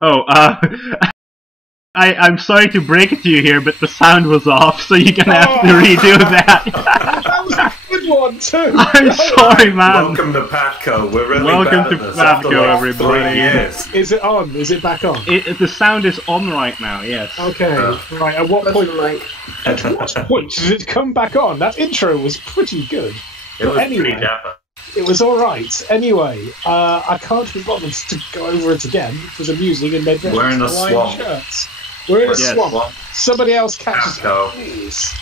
Oh, I'm sorry to break it to you here, but the sound was off, so you're gonna have to redo that. That was a good one too. I'm sorry, man. Welcome to PATHCO. We're really Welcome bad to at this PATHCO, after like everybody. 3 years. Is it on? Is it back on? The sound is on right now. Yes. Okay. Right. At what point? At what point did it come back on? That intro was pretty good. It was anyway, pretty dapper. it was all right. Anyway, I can't be bothered to go over it again. It was amusing and made We're in a Hawaiian swamp. shirts. We're in a Yes. swamp. Somebody else catches PATHCO. it, please.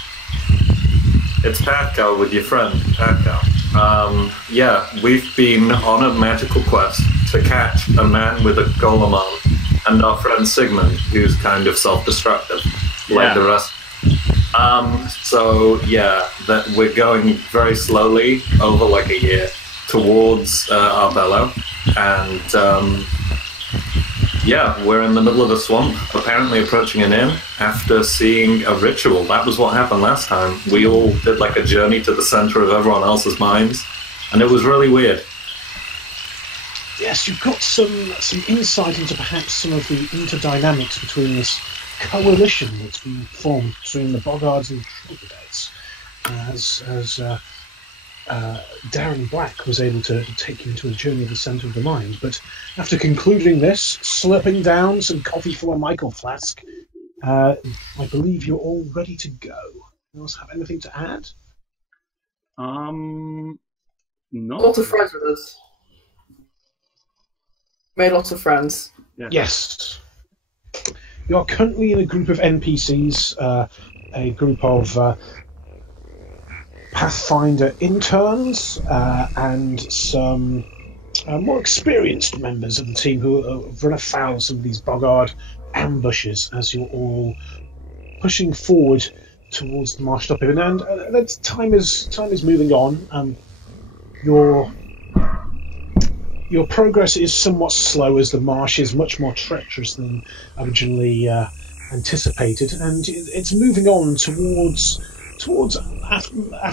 It's PATHCO with your friend, PATHCO. Yeah, we've been on a magical quest to catch a man with a golem arm and our friend Sigmund, who's kind of self-destructive, like the rest. So, yeah, that we're going very slowly over like a year towards Arbello, and yeah, we're in the middle of a swamp, apparently approaching an inn after seeing a ritual. That was what happened last time. We all did like a journey to the center of everyone else's minds, and it was really weird. Yes, you've got some insight into perhaps some of the interdynamics between this coalition that's been formed between the Boggards and Troglodytes, as Darren Black was able to take you into a journey of the centre of the mind. But after concluding this, slurping down some coffee from a Michael flask, I believe you're all ready to go. Anyone else have anything to add? No. Lots of friends with us. Made lots of friends. Yeah. Yes. You're currently in a group of NPCs, a group of Pathfinder interns, and some more experienced members of the team who have run afoul of some of these Boggard ambushes as you're all pushing forward towards the marsh top. And time is moving on. Your progress is somewhat slow as the marsh is much more treacherous than originally anticipated, and it's moving on towards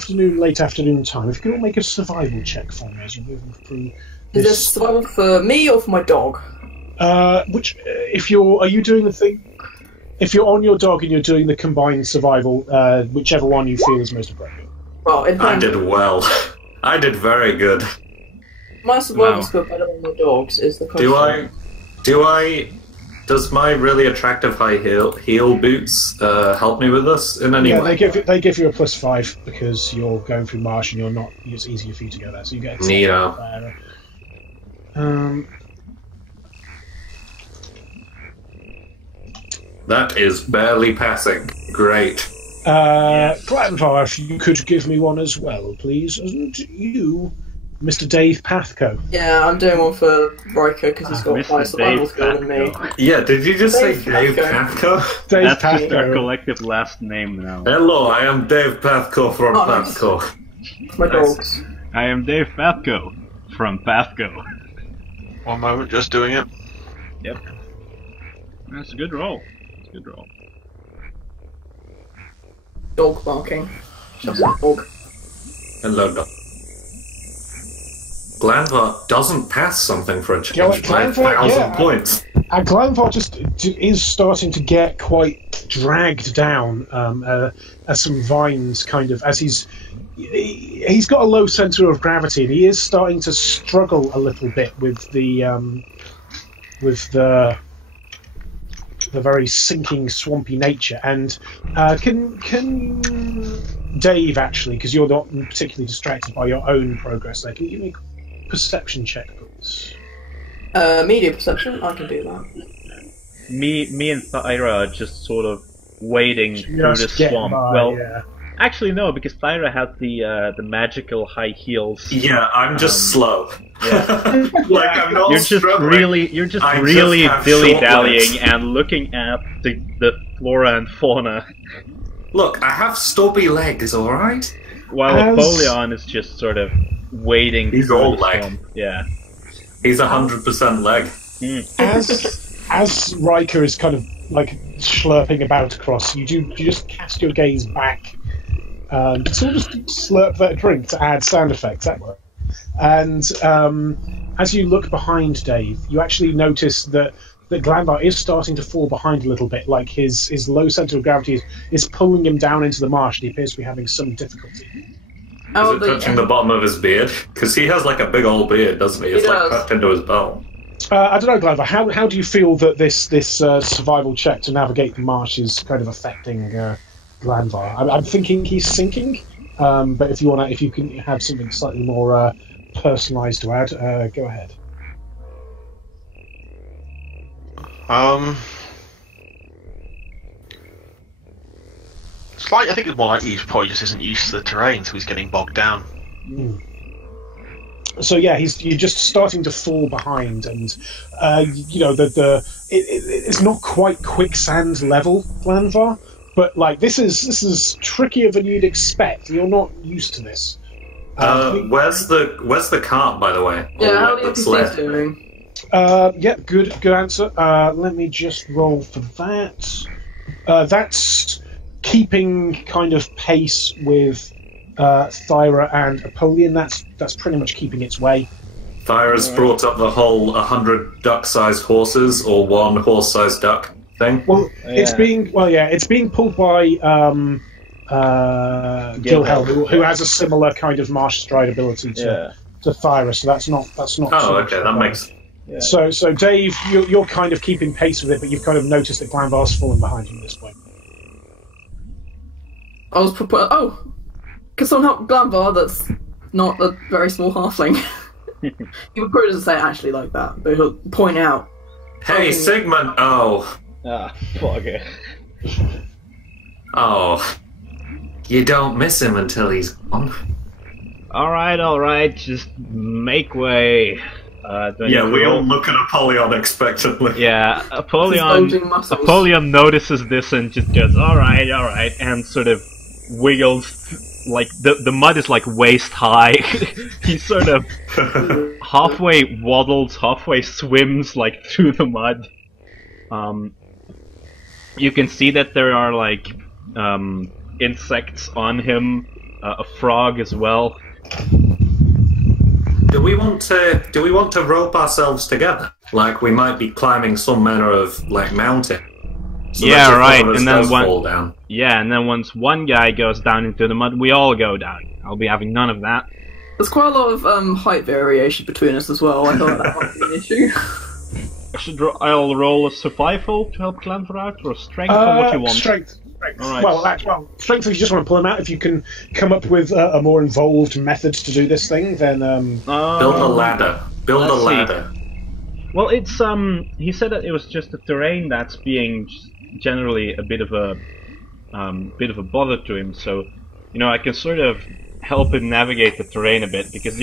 late afternoon time. If you could all make a survival check for me as you're moving through Is this survival for me or for my dog? are you doing the thing? If you're on your dog and you're doing the combined survival, whichever one you feel is most appropriate. Well, it I did well. I did very good. my survival skill better than my dog's is the question. Does my really attractive high heel boots help me with this in any way? They give you a +5 because you're going through marsh and it's easier for you to go there, so you get Neato. That is barely passing. Great. Glanvar, if you could give me one as well, please. Isn't you, Mr. Dave Pathco? Yeah, I'm doing one for Riker because he's got Mr. higher survival Dave skill than me. Pathco. Yeah, did you just say Dave Dave Pathco. Pathco? Dave That's just our Pathco. collective last name now. Hello, I am Dave Pathco from Oh, nice. PATHCO. My dogs. I am Dave Pathco from PATHCO. One moment, just doing it. Yep. That's a good roll. It's a good roll. Dog barking. Just a dog. Hello, Doc. Glanvar doesn't pass something for a Yeah, change by Glanvar, 1,000 yeah. points. Glanvar just is starting to get quite dragged down as some vines kind of, as he's got a low centre of gravity and he is starting to struggle a little bit with the very sinking, swampy nature. And can Dave actually, because you're not particularly distracted by your own progress there, can you give me a perception check, please? Media perception, I can do that. Me and Thyra are just sort of wading through the Just getting swamp. by, Well, yeah. actually no, because Thyra had the magical high heels. Yeah, I'm just slow. Yeah. Like, I'm not You're just struggling. really I just really have dilly-dallying short legs. and looking at the flora and fauna, Look, I have stubby legs, alright? while As- Apollyon is just sort of wading He's through all the leg. swamp. Yeah. He's 100% leg. As Riker is kind of like slurping about across, you just cast your gaze back, sort of just slurp that drink to add sound effects. That works. And as you look behind Dave, you actually notice that that Glanvar is starting to fall behind a little bit, like his low center of gravity is pulling him down into the marsh, and he appears to be having some difficulty. Is it touching the bottom of his beard? Because he has like a big old beard, doesn't he? It's like tucked into his belt. I don't know, Glanvar. How do you feel that this survival check to navigate the marsh is kind of affecting Glanvar? I'm thinking he's sinking, but if you can have something slightly more personalised to add, go ahead. I think it's more like he probably just isn't used to the terrain, so he's getting bogged down. So yeah, you're just starting to fall behind, and it's not quite quicksand level, Glanvar, but like this is trickier than you'd expect. You're not used to this. Where's the cart, by the way? Yeah, how are the NPCs doing? Yeah, good answer. Let me just roll for that. That's keeping kind of pace with Thyra and Apollyon. That's pretty much keeping its way. Thyra's brought up the whole 100 duck-sized horses or one horse-sized duck thing. Well, it's being pulled by Gilhel, who has a similar kind of marsh stride ability to Thyra. So that's not. Oh, okay, that makes. Yeah. So Dave, you're kind of keeping pace with it, but you've kind of noticed that Glanvar's fallen behind you at this point. I was can someone help Glanvar? That's not a very small halfling. He would probably doesn't say it actually like that, but he'll point out. Hey, Sigmund! Oh. Fuck it. Oh. You don't miss him until he's gone. Alright, just make way. We all look at Apollyon expectantly. Yeah, Apollyon notices this and just goes, alright, and sort of wiggles, like, the mud is like waist high. He sort of halfway waddles, halfway swims, like, through the mud. You can see that there are, like, insects on him, a frog as well. Do we want to rope ourselves together? Like we might be climbing some manner of like mountain. So yeah, right. And then fall down. Yeah, and then once one guy goes down into the mud, we all go down. I'll be having none of that. There's quite a lot of height variation between us as well. I thought that might be an issue. I'll roll a survival to help Glanvar out, or strength, or what you want. Strength. Right. Well, strength if you just want to pull him out. If you can come up with a more involved method to do this thing, then build a lather. Build a ladder. Well, it's he said that it was just the terrain that's being generally a bit of a bother to him. So, I can sort of help him navigate the terrain a bit, because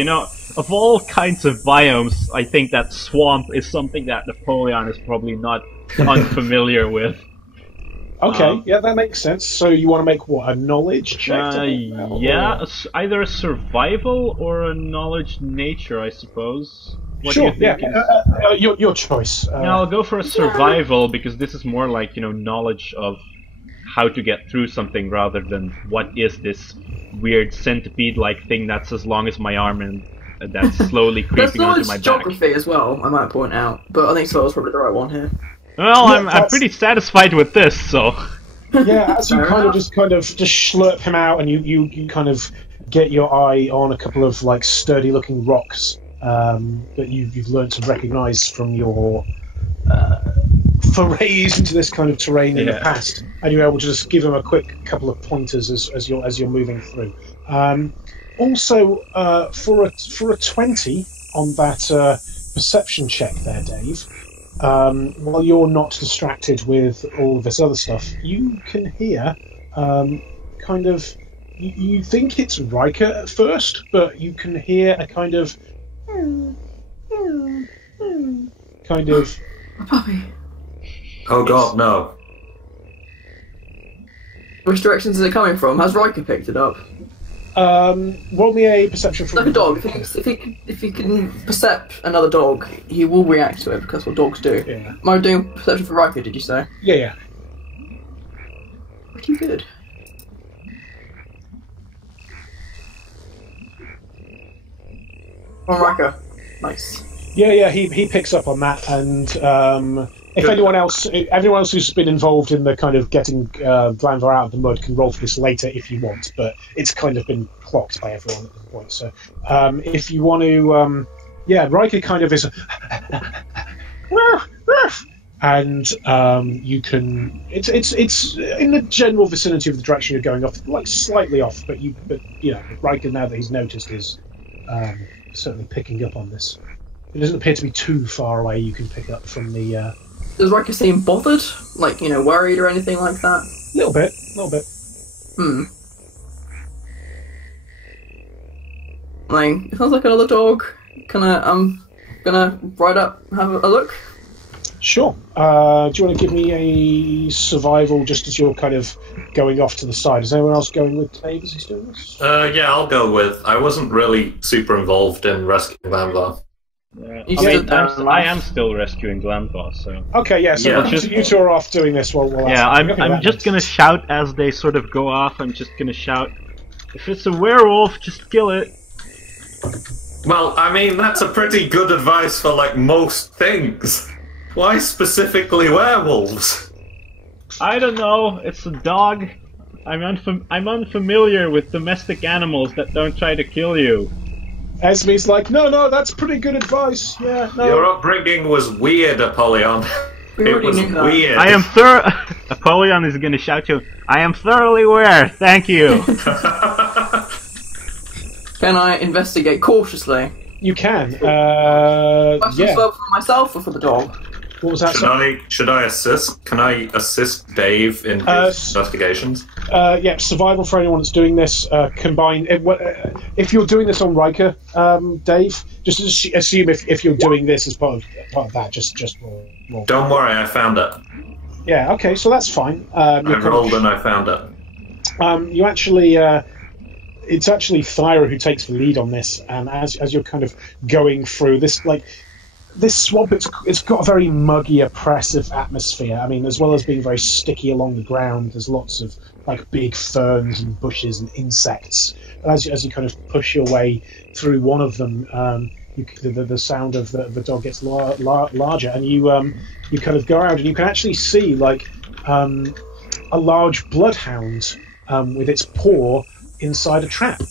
of all kinds of biomes, I think that swamp is something that Napoleon is probably not unfamiliar with. Okay, yeah, that makes sense. So you want to make what, a knowledge check? Yeah, either a survival or a knowledge nature, I suppose. What sure, do you think your choice. Yeah, I'll go for a survival, because this is more like, knowledge of how to get through something rather than what is this weird centipede-like thing that's as long as my arm and that's slowly creeping onto my back. There's geography as well, I might point out, but I think Soul's probably the right one here. Well, I'm pretty satisfied with this, so... Yeah, as you just slurp him out, and you kind of get your eye on a couple of like sturdy-looking rocks that you've learned to recognise from your forays into this kind of terrain in the past, and you're able to just give him a quick couple of pointers as you're moving through. Also, for a 20 on that perception check there, Dave. While you're not distracted with all of this other stuff, you can hear you think it's Riker at first, but you can hear a kind of A puppy. Oh god, no. Which directions is it coming from? Has Riker picked it up? Roll me a perception from like a dog. If he can percept another dog, he will react to it, because that's what dogs do. Yeah. Am I doing perception for Riker, did you say? Yeah. Pretty good. On Riker. Nice. Yeah, he picks up on that, and If anyone else who's been involved in the kind of getting Glanvar out of the mud can roll for this later if you want, but it's kind of been clocked by everyone at this point. So if you want to, Riker kind of is, and you can. It's in the general vicinity of the direction you're going off, like slightly off, but Riker, now that he's noticed, is certainly picking up on this. It doesn't appear to be too far away. You can pick up from the. Does Riker seem bothered? Like, worried or anything like that? A little bit. Like, it sounds like another dog. I'm gonna ride up, have a look. Sure. Do you want to give me a survival just as you're kind of going off to the side? Is anyone else going with Dave as he's doing this? Yeah, I'll go with. I wasn't really super involved in rescuing Glanvar. I am still rescuing Glanvar, so... Okay, so you two are off doing this while I'm just gonna shout as they sort of go off. I'm just gonna shout, if it's a werewolf, just kill it. Well, I mean, that's a pretty good advice for, like, most things. Why specifically werewolves? I don't know, it's a dog. I'm unfamiliar with domestic animals that don't try to kill you. Esme's like, no, that's pretty good advice. Yeah, no. Your upbringing was weird, Apollyon. It was weird. I am Apollyon is going to shout to him, I am thoroughly aware, thank you. Can I investigate cautiously? You can. For myself or for the dog? What was that? Should I assist? Can I assist Dave in his investigations? Survival for anyone that's doing this. Combine. If you're doing this on Riker, Dave, just assume if you're doing this as part of that, just roll. Don't worry, I found it. Yeah. Okay. So that's fine. I rolled and I found it. You actually. It's actually Thyra who takes the lead on this, and as you're kind of going through this, like. This swamp, it's got a very muggy, oppressive atmosphere. I mean, as well as being very sticky along the ground, there's lots of like big ferns and bushes and insects. And as you kind of push your way through one of them, the sound of the dog gets larger, and you kind of go around and you can actually see like a large bloodhound with its paw inside a trap.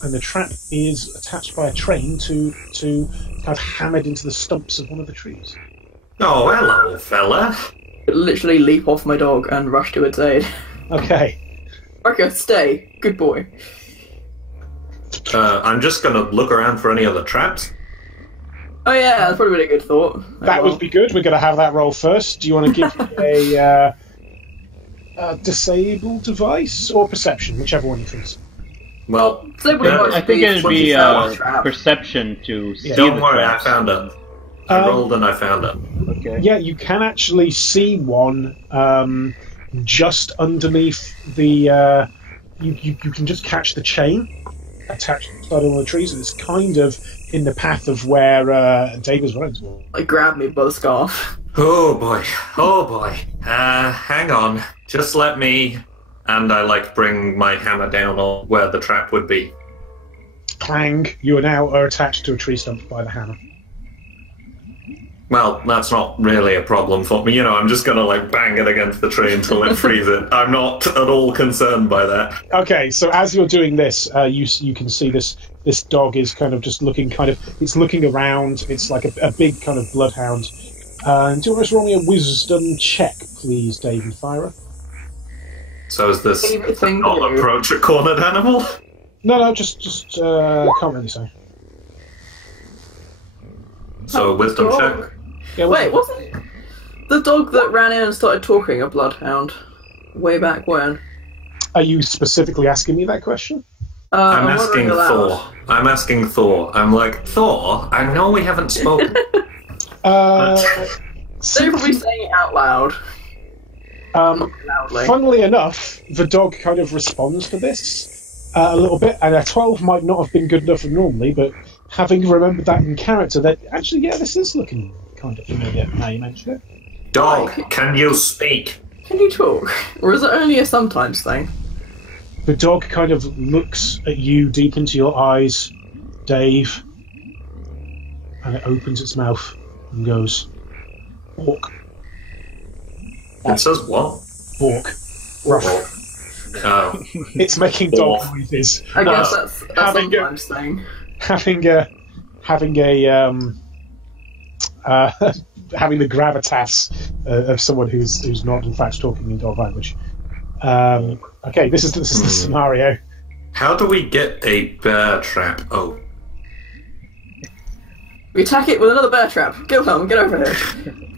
And the trap is attached by a train to kind of hammered into the stumps of one of the trees. Oh, hello, fella. Literally leap off my dog and rush to its aid. Okay. Riker, stay. Good boy. I'm just going to look around for any other traps. Oh yeah, that's probably a good thought. That would be good. We're going to have that roll first. Do you want to give me a disable device or perception, whichever one you think? Well, I think it would be perception to see. Don't worry, I found it. I rolled and I found it. Okay. Yeah, you can actually see one just underneath the. You can just catch the chain attached to one of the trees, and it's kind of in the path of where Dave was running towards. Like, grab me by the scarf. Oh boy. Hang on. Just let me. And I bring my hammer down on where the trap would be. Clang! You are attached to a tree stump by the hammer. Well, that's not really a problem for me. I'm just gonna bang it against the tree until it freezes it. I'm not at all concerned by that. Okay, so as you're doing this, you can see this dog is kind of just looking it's looking around. It's like a big kind of bloodhound. Do you want to roll me a wisdom check, please, Dave and Thyra? So is this not approach a cornered animal? No, just can't really say. So wisdom check? Yeah, wait, wasn't the dog that ran in and started talking a bloodhound way back when? Are you specifically asking me that question? I'm asking Thor. I'm like, Thor, I know we haven't spoken. They're probably saying it out loud. Funnily enough, the dog kind of responds to this a little bit, and a 12 might not have been good enough normally, but having remembered that in character, that actually, this is looking kind of familiar now you mention it. Dog, can you speak? Can you talk? Or is it only a sometimes thing? The dog kind of looks at you deep into your eyes, Dave, and it opens its mouth and goes, "Orc." It says what? Bork. Ruff. Oh. It's making dog noises. I guess that's having what a- I'm saying. Having a having the gravitas of someone who's not in fact talking in dog language. Okay, this is the scenario. How do we get a bear trap? Oh. We attack it with another bear trap. Gilhelm, get over here.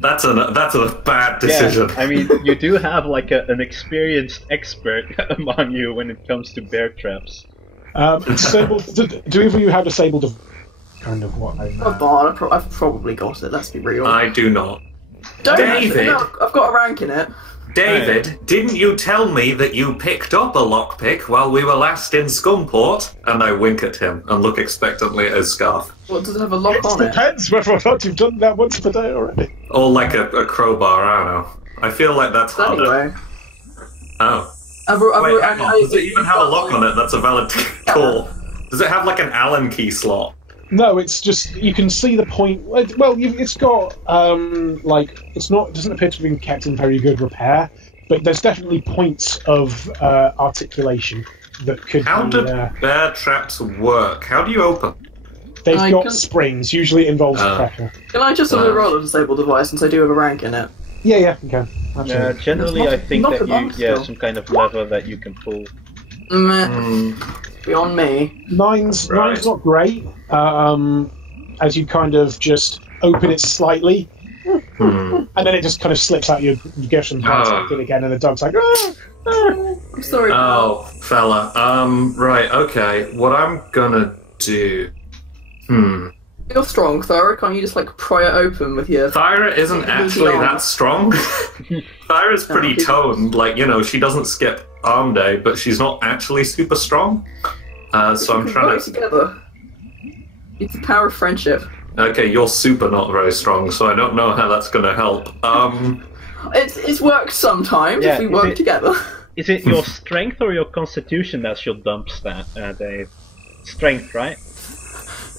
That's a bad decision. Yeah, I mean, you do have like an experienced expert among you when it comes to bear traps. Disabled, do either of you have disabled? Kind of what? Oh, Bard, I've probably got it. Let's be real. I do not. Don't David! actually, no, I've got a rank in it. David, didn't you tell me that you picked up a lockpick while we were last in Scumport? And I wink at him and look expectantly at his scarf. What, does it have a lock on it? Depends whether or not you've done that once per day already. Or like a crowbar, I don't know. I feel like that's harder. Anyway. Oh. Wait, hang on. Does it even have a lock on it? That's a valid call. Does it have like an Allen key slot? No, it's just you can see the point. Well, it's got it's not. It doesn't appear to have been kept in very good repair, but there's definitely points of articulation that could. How be, do bear traps work? How do you open? They've I got can- springs. Usually it involves pressure. Can I just roll a disabled device since I do have a rank in it? Yeah, you can. Absolutely. Generally, I think Not that the bump still. some kind of lever that you can pull. Beyond me. Nine's Right. not great. As you kind of just open it slightly, and then it just kind of slips out. You get some contact in again, and the dog's like, "Ah, ah." I'm sorry. Oh, fella. Right, okay. What I'm gonna do... You're strong, Thora. Can't you just pry it open with your... Thyra isn't actually that strong. Thyra's pretty toned. She doesn't skip arm day, but she's not actually super strong. So I'm trying work to... together. It's the power of friendship. Okay, you're super not very strong, so I don't know how that's gonna help. It's worked sometimes if we work together. Is it your strength or your constitution that's your dump stat, Dave? Strength, right?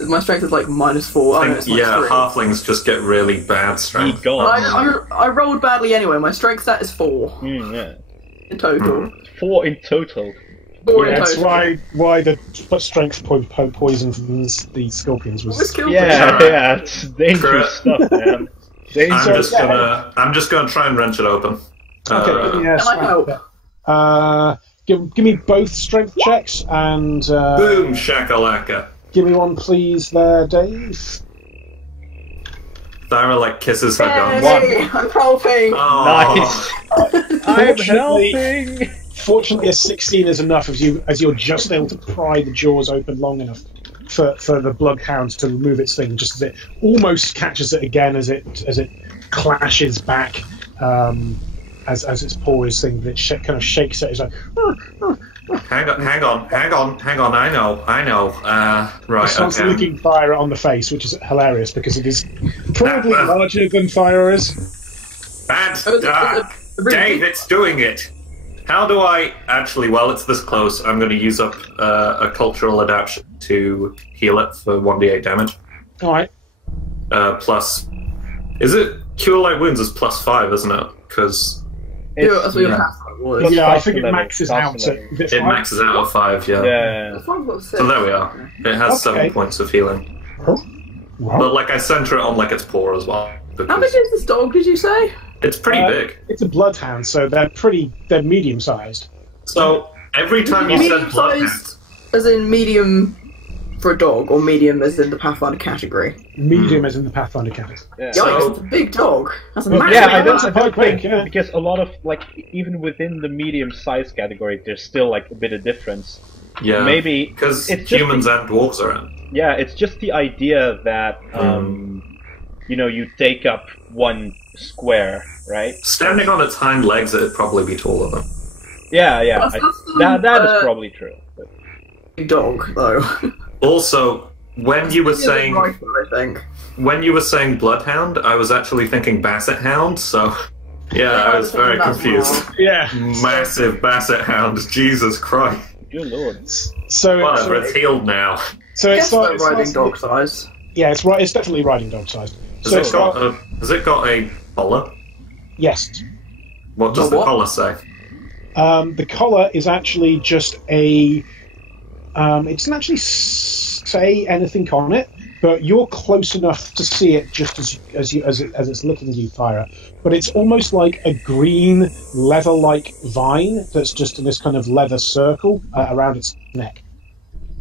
My strength is -4. I know it's -3. Halflings just get really bad strength. I rolled badly anyway. My strength stat is 4 Yeah. in total. 4 in total. 4 in That's total. why the strength poison from the scorpions was. Yeah, it's dangerous stuff, man. I'm just gonna try and wrench it open. Okay, Can I help? Give me both strength checks and Boom shakalaka. give me one, please, there, Dave. Thyra kisses her gun. Yay, I'm helping! Oh, Nice. I'm helping. Fortunately, a 16 is enough as you're just able to pry the jaws open long enough for the bloodhound to remove its thing, just as it almost catches it again as it clashes back as its paw is thing. That kind of shakes it. It's like. Hang on. I know. Right. It starts Okay. licking Thyra on the face, which is hilarious because it is probably larger than Thyra is. Bad. really Dave, big- it's doing it. How do I actually? Well, it's this close. I'm going to use up a cultural adaptation to heal it for 1d8 damage. All right. Plus, is it cure light wounds is +5, isn't it? Because That's what your path was. Plus Yeah, I five think to it level, maxes five out to at. level. Is it it five? maxes out at 5. Yeah. Yeah. So there we are. It has 7 points of healing. Wow. But I center it on its paw as well. How big is this dog, did you say? It's pretty big. It's a bloodhound, so they're medium sized. So every time you said Medium bloodhound, sized, as in medium for a dog, or medium as in the Pathfinder category? Medium as in the Pathfinder category. Yeah. Yikes, it's a big dog. That's a Well, massive Yeah, I I don't don't, suppose I don't think, yeah. because a lot of, even within the medium-sized category, there's still, a bit of difference. yeah, Maybe because it's just humans and dwarves are in. Yeah, it's just the idea that, you take up one square, right? Standing on its hind legs, it'd probably be taller than. Yeah, That's that is probably true. But big dog, though. Also, when you were saying Rifle, I think. bloodhound, I was actually thinking basset hound. So yeah, I was very That's confused. wrong. Yeah. Massive basset hound, Jesus Christ! good lord. So Whatever, it's healed now. so Yes, they're it's riding dog size. Yeah, it's right. It's definitely riding dog sized. Has it got a collar? Yes. What does the collar say? The collar is actually just a. It doesn't actually say anything on it, but you're close enough to see it just as it's looking at you, Thyra. But it's almost like a green leather-like vine that's just in this kind of leather circle around its neck.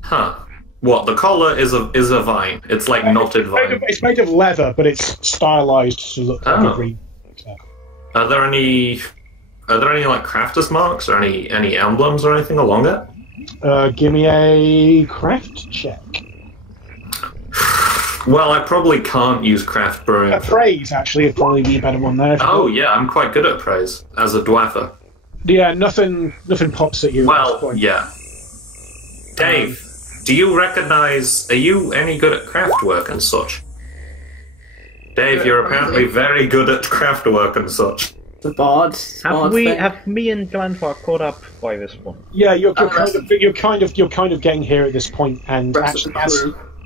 Huh. What, the collar is a vine? It's like knotted vine. It's made of leather, but it's stylized to look like a green. Are there any like crafters marks or any emblems or anything along it? Give me a craft check. Well, I probably can't use craft brewing. Praise, actually, would probably be a better one there. Oh yeah, I'm quite good at praise as a dwarfer. Yeah, nothing pops at you. Well, at this point. yeah. Dave, do you recognize? Are you any good at craft work and such? Dave, you're apparently very good at craft work and such. The bard. Have me and Glenvar caught up by this point? Yeah, you're kind of getting here at this point, and actually,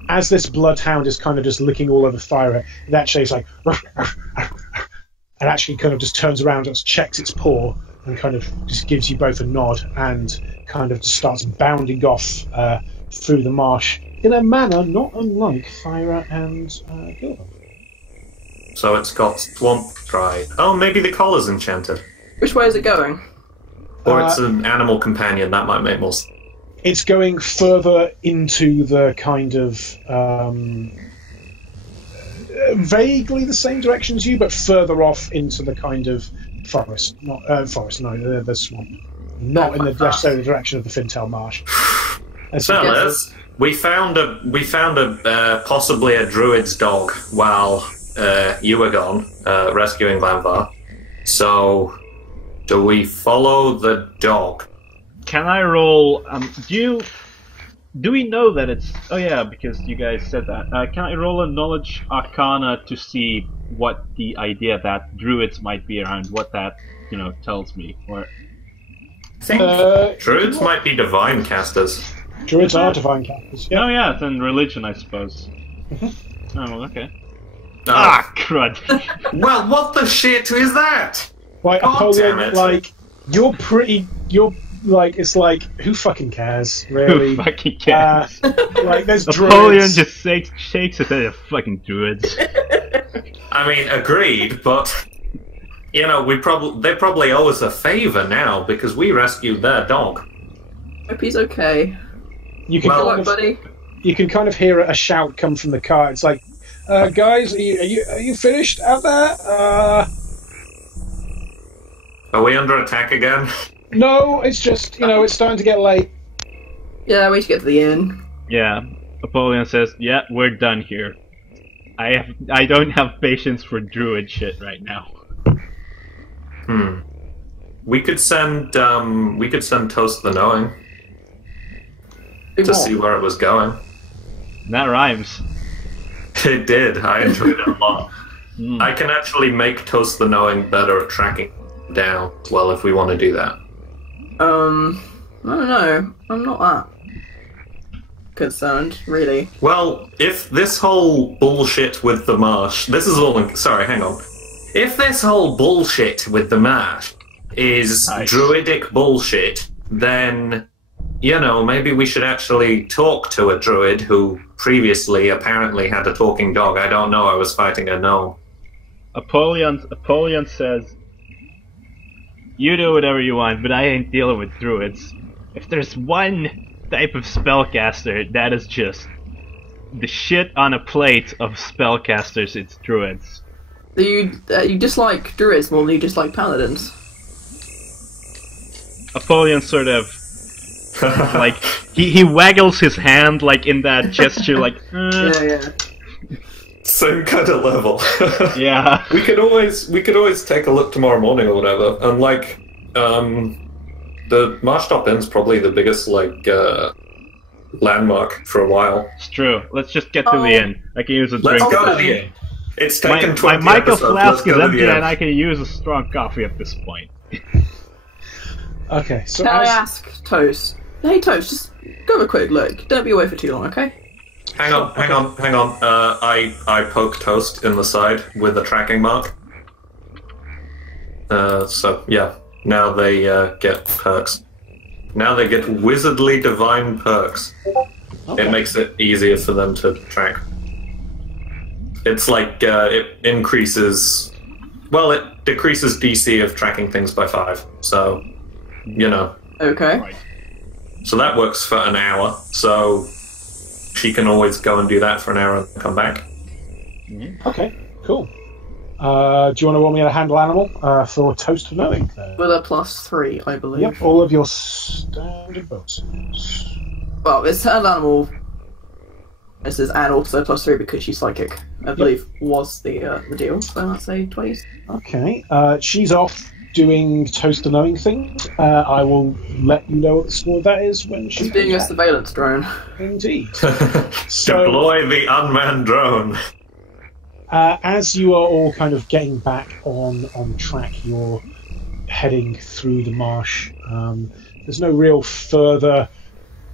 as this bloodhound is kind of just looking all over Thyra, it actually is like, and actually kind of just turns around and checks its paw and kind of just gives you both a nod and kind of just starts bounding off through the marsh in a manner not unlike Thyra and Gilbert. So it's got swamp dry. Oh, maybe the collar's enchanted. Which way is it going? Or it's an animal companion, that might make more sense. It's going further into the kind of vaguely the same direction as you, but further off into the kind of forest. Not forest, no, the swamp. Not in the direction of the Fintel Marsh. Fellas, we found a possibly a druid's dog while you were gone, rescuing Glenvar. So, do we follow the dog? Can I roll? Do we know that it's? Oh yeah, because you guys said that. Can I roll a knowledge arcana to see what the idea that druids might be around? What that tells me, or druids might be divine casters. Druids are divine casters. Yeah. Oh yeah, then religion, I suppose. Oh well, okay. Oh. Ah, crud. Well, what the shit is that? Like, damn it. like, it's like, who fucking cares, really? Who fucking cares? Like, there's Napoleon druids. just shakes his head at fucking druids. I mean, agreed, but they probably owe us a favor now because we rescued their dog. Hope he's okay. You can buddy. You can kind of hear a shout come from the car. It's like, guys, are you finished out there? Are we under attack again? No, it's just, it's starting to get late. Yeah, we should get to the inn. Yeah, Napoleon says, "Yeah, we're done here. I don't have patience for druid shit right now." We could send Toast the Knowing to see where it was going. That rhymes. It did. I enjoyed it a lot. I can actually make Toast the Knowing better at tracking down. Well, if we want to do that. I don't know. I'm not that concerned, really. Well, if this whole bullshit with the marsh... Sorry, hang on. If this whole bullshit with the marsh is druidic bullshit, then, maybe we should actually talk to a druid who previously apparently had a talking dog. I don't know, I was fighting a gnome. Apollyon says, "You do whatever you want, but I ain't dealing with druids. If there's one type of spellcaster that is just the shit on a plate of spellcasters, it's druids." You dislike druids more than you dislike paladins? Apollyon sort of like he waggles his hand like in that gesture, like Yeah. Same kind of level. Yeah. We could always take a look tomorrow morning or whatever, and the Marsh Top Inn's probably the biggest landmark for a while. It's true. Let's just get to the inn. I can use a drink. Let's go to the inn. It's taken 20 my Michael episodes. flask Let's is go to empty the inn. and I can use a strong coffee at this point. Okay, so Can I ask Toast? Hey Toast, just go have a quick look. Don't be away for too long, okay? Hang on. I poke Toast in the side with a tracking mark. So yeah, now they get perks. Now they get wizardly divine perks. Okay. It makes it easier for them to track. It's like it increases. Well, it decreases DC of tracking things by 5. So, you know. Okay. Right. So that works for an hour. So she can always go and do that for an hour and come back. Okay, cool. Do you want to want me to handle animal for Toast of Knowing? With a +3, I believe. Yep, all of your standard bonuses. Well, it's turned animal. This is and also +3 because she's psychic. I believe was the deal. So let's say 20. Okay, she's off doing Toast of Knowing things. I will let you know what the score of that is when she She's being a comes back. surveillance drone. Indeed. So, Deploy the unmanned drone. as you are all kind of getting back on track, you're heading through the marsh. There's no real further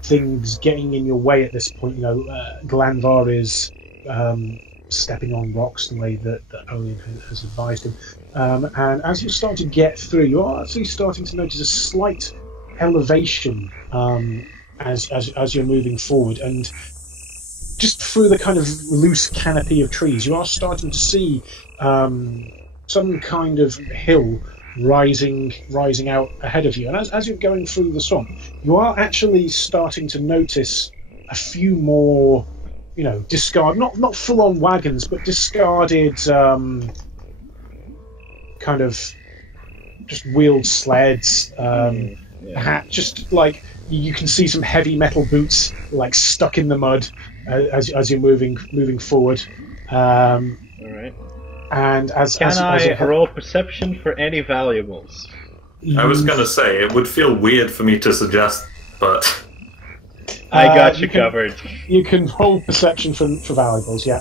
things getting in your way at this point. You know, Glanvar is stepping on rocks the way that Olin has advised him. And as you start to get through, you are actually starting to notice a slight elevation as you're moving forward, and just through the kind of loose canopy of trees, you are starting to see some kind of hill rising out ahead of you. And as you're going through the swamp, you are actually starting to notice a few more, you know, not full-on wagons, but discarded kind of just wheeled sleds. Just like you can see some heavy metal boots like stuck in the mud as you're moving forward. All right. And as I roll perception for any valuables? I was gonna say it would feel weird for me to suggest, but I got you can, covered. You can roll perception for valuables, yeah.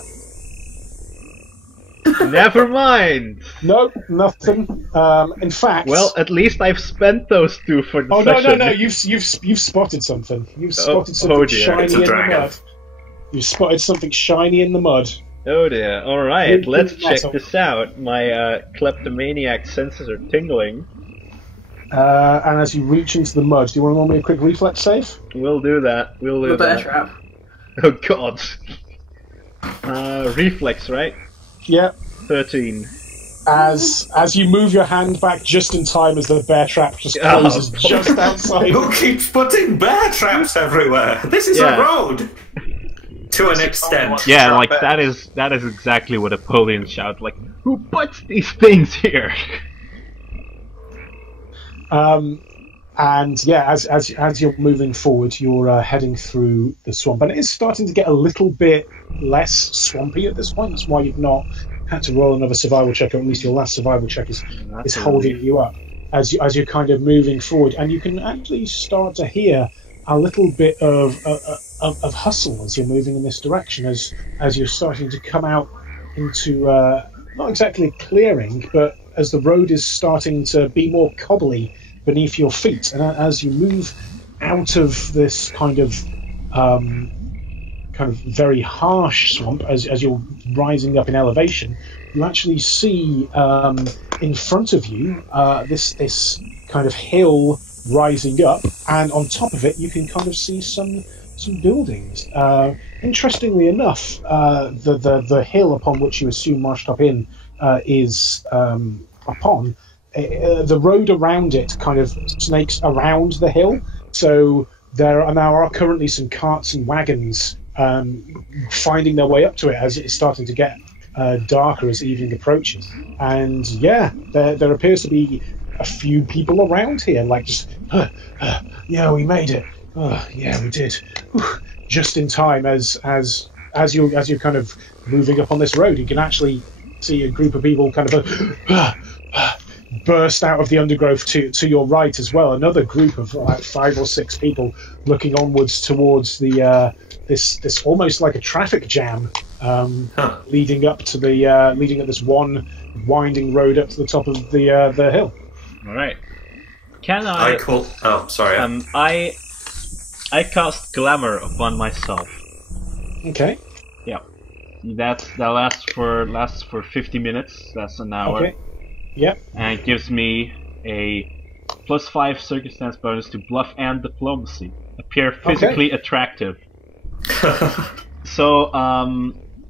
Never mind. No, nothing. In fact, Well, at least I've spent those 2 for the oh session. no! You've spotted something. You've spotted something oh dear. shiny It's a in the dragon. mud. You spotted something shiny in the mud. Oh dear. All right, Good let's check metal. this out. My kleptomaniac senses are tingling. And as you reach into the mud, do you want to roll me a quick reflex save? We'll do that. We'll do The bear that. trap. Oh god. Reflex, right? Yeah. 13. As you move your hand back just in time as the bear trap just closes just outside. who keeps putting bear traps everywhere? This is Yeah. a road. To an extent. Yeah, like that is exactly what Apollyon shouts. Like, who puts these things here? And yeah, as you're moving forward, you're heading through the swamp, and it is starting to get a little bit less swampy at this point. That's why you've not had to roll another survival check, or at least your last survival check is holding you up as you're kind of moving forward, and you can actually start to hear a little bit of hustle as you're moving in this direction, as you're starting to come out into not exactly a clearing, but as the road is starting to be more cobbly beneath your feet, and as you move out of this kind of very harsh swamp, as you're rising up in elevation, you actually see in front of you this kind of hill rising up, and on top of it you can kind of see some buildings. Interestingly enough, the hill upon which you assume Marshtop Inn is upon, the road around it kind of snakes around the hill, so there are currently some carts and wagons finding their way up to it as it's starting to get darker as evening approaches. And yeah, there appears to be a few people around here, like just, yeah, we made it. Yeah, we did. Whew. Just in time, as you're kind of moving up on this road, you can actually see a group of people kind of burst out of the undergrowth to your right as well. Another group of like 5 or 6 people looking onwards towards the this almost like a traffic jam leading up this one winding road up to the top of the hill. All right. Can I? Oh, sorry. I cast glamour upon myself. Okay. Yeah. That lasts for 50 minutes. That's an hour. Okay. Yep. And it gives me a +5 circumstance bonus to bluff and diplomacy. Appear physically attractive. So,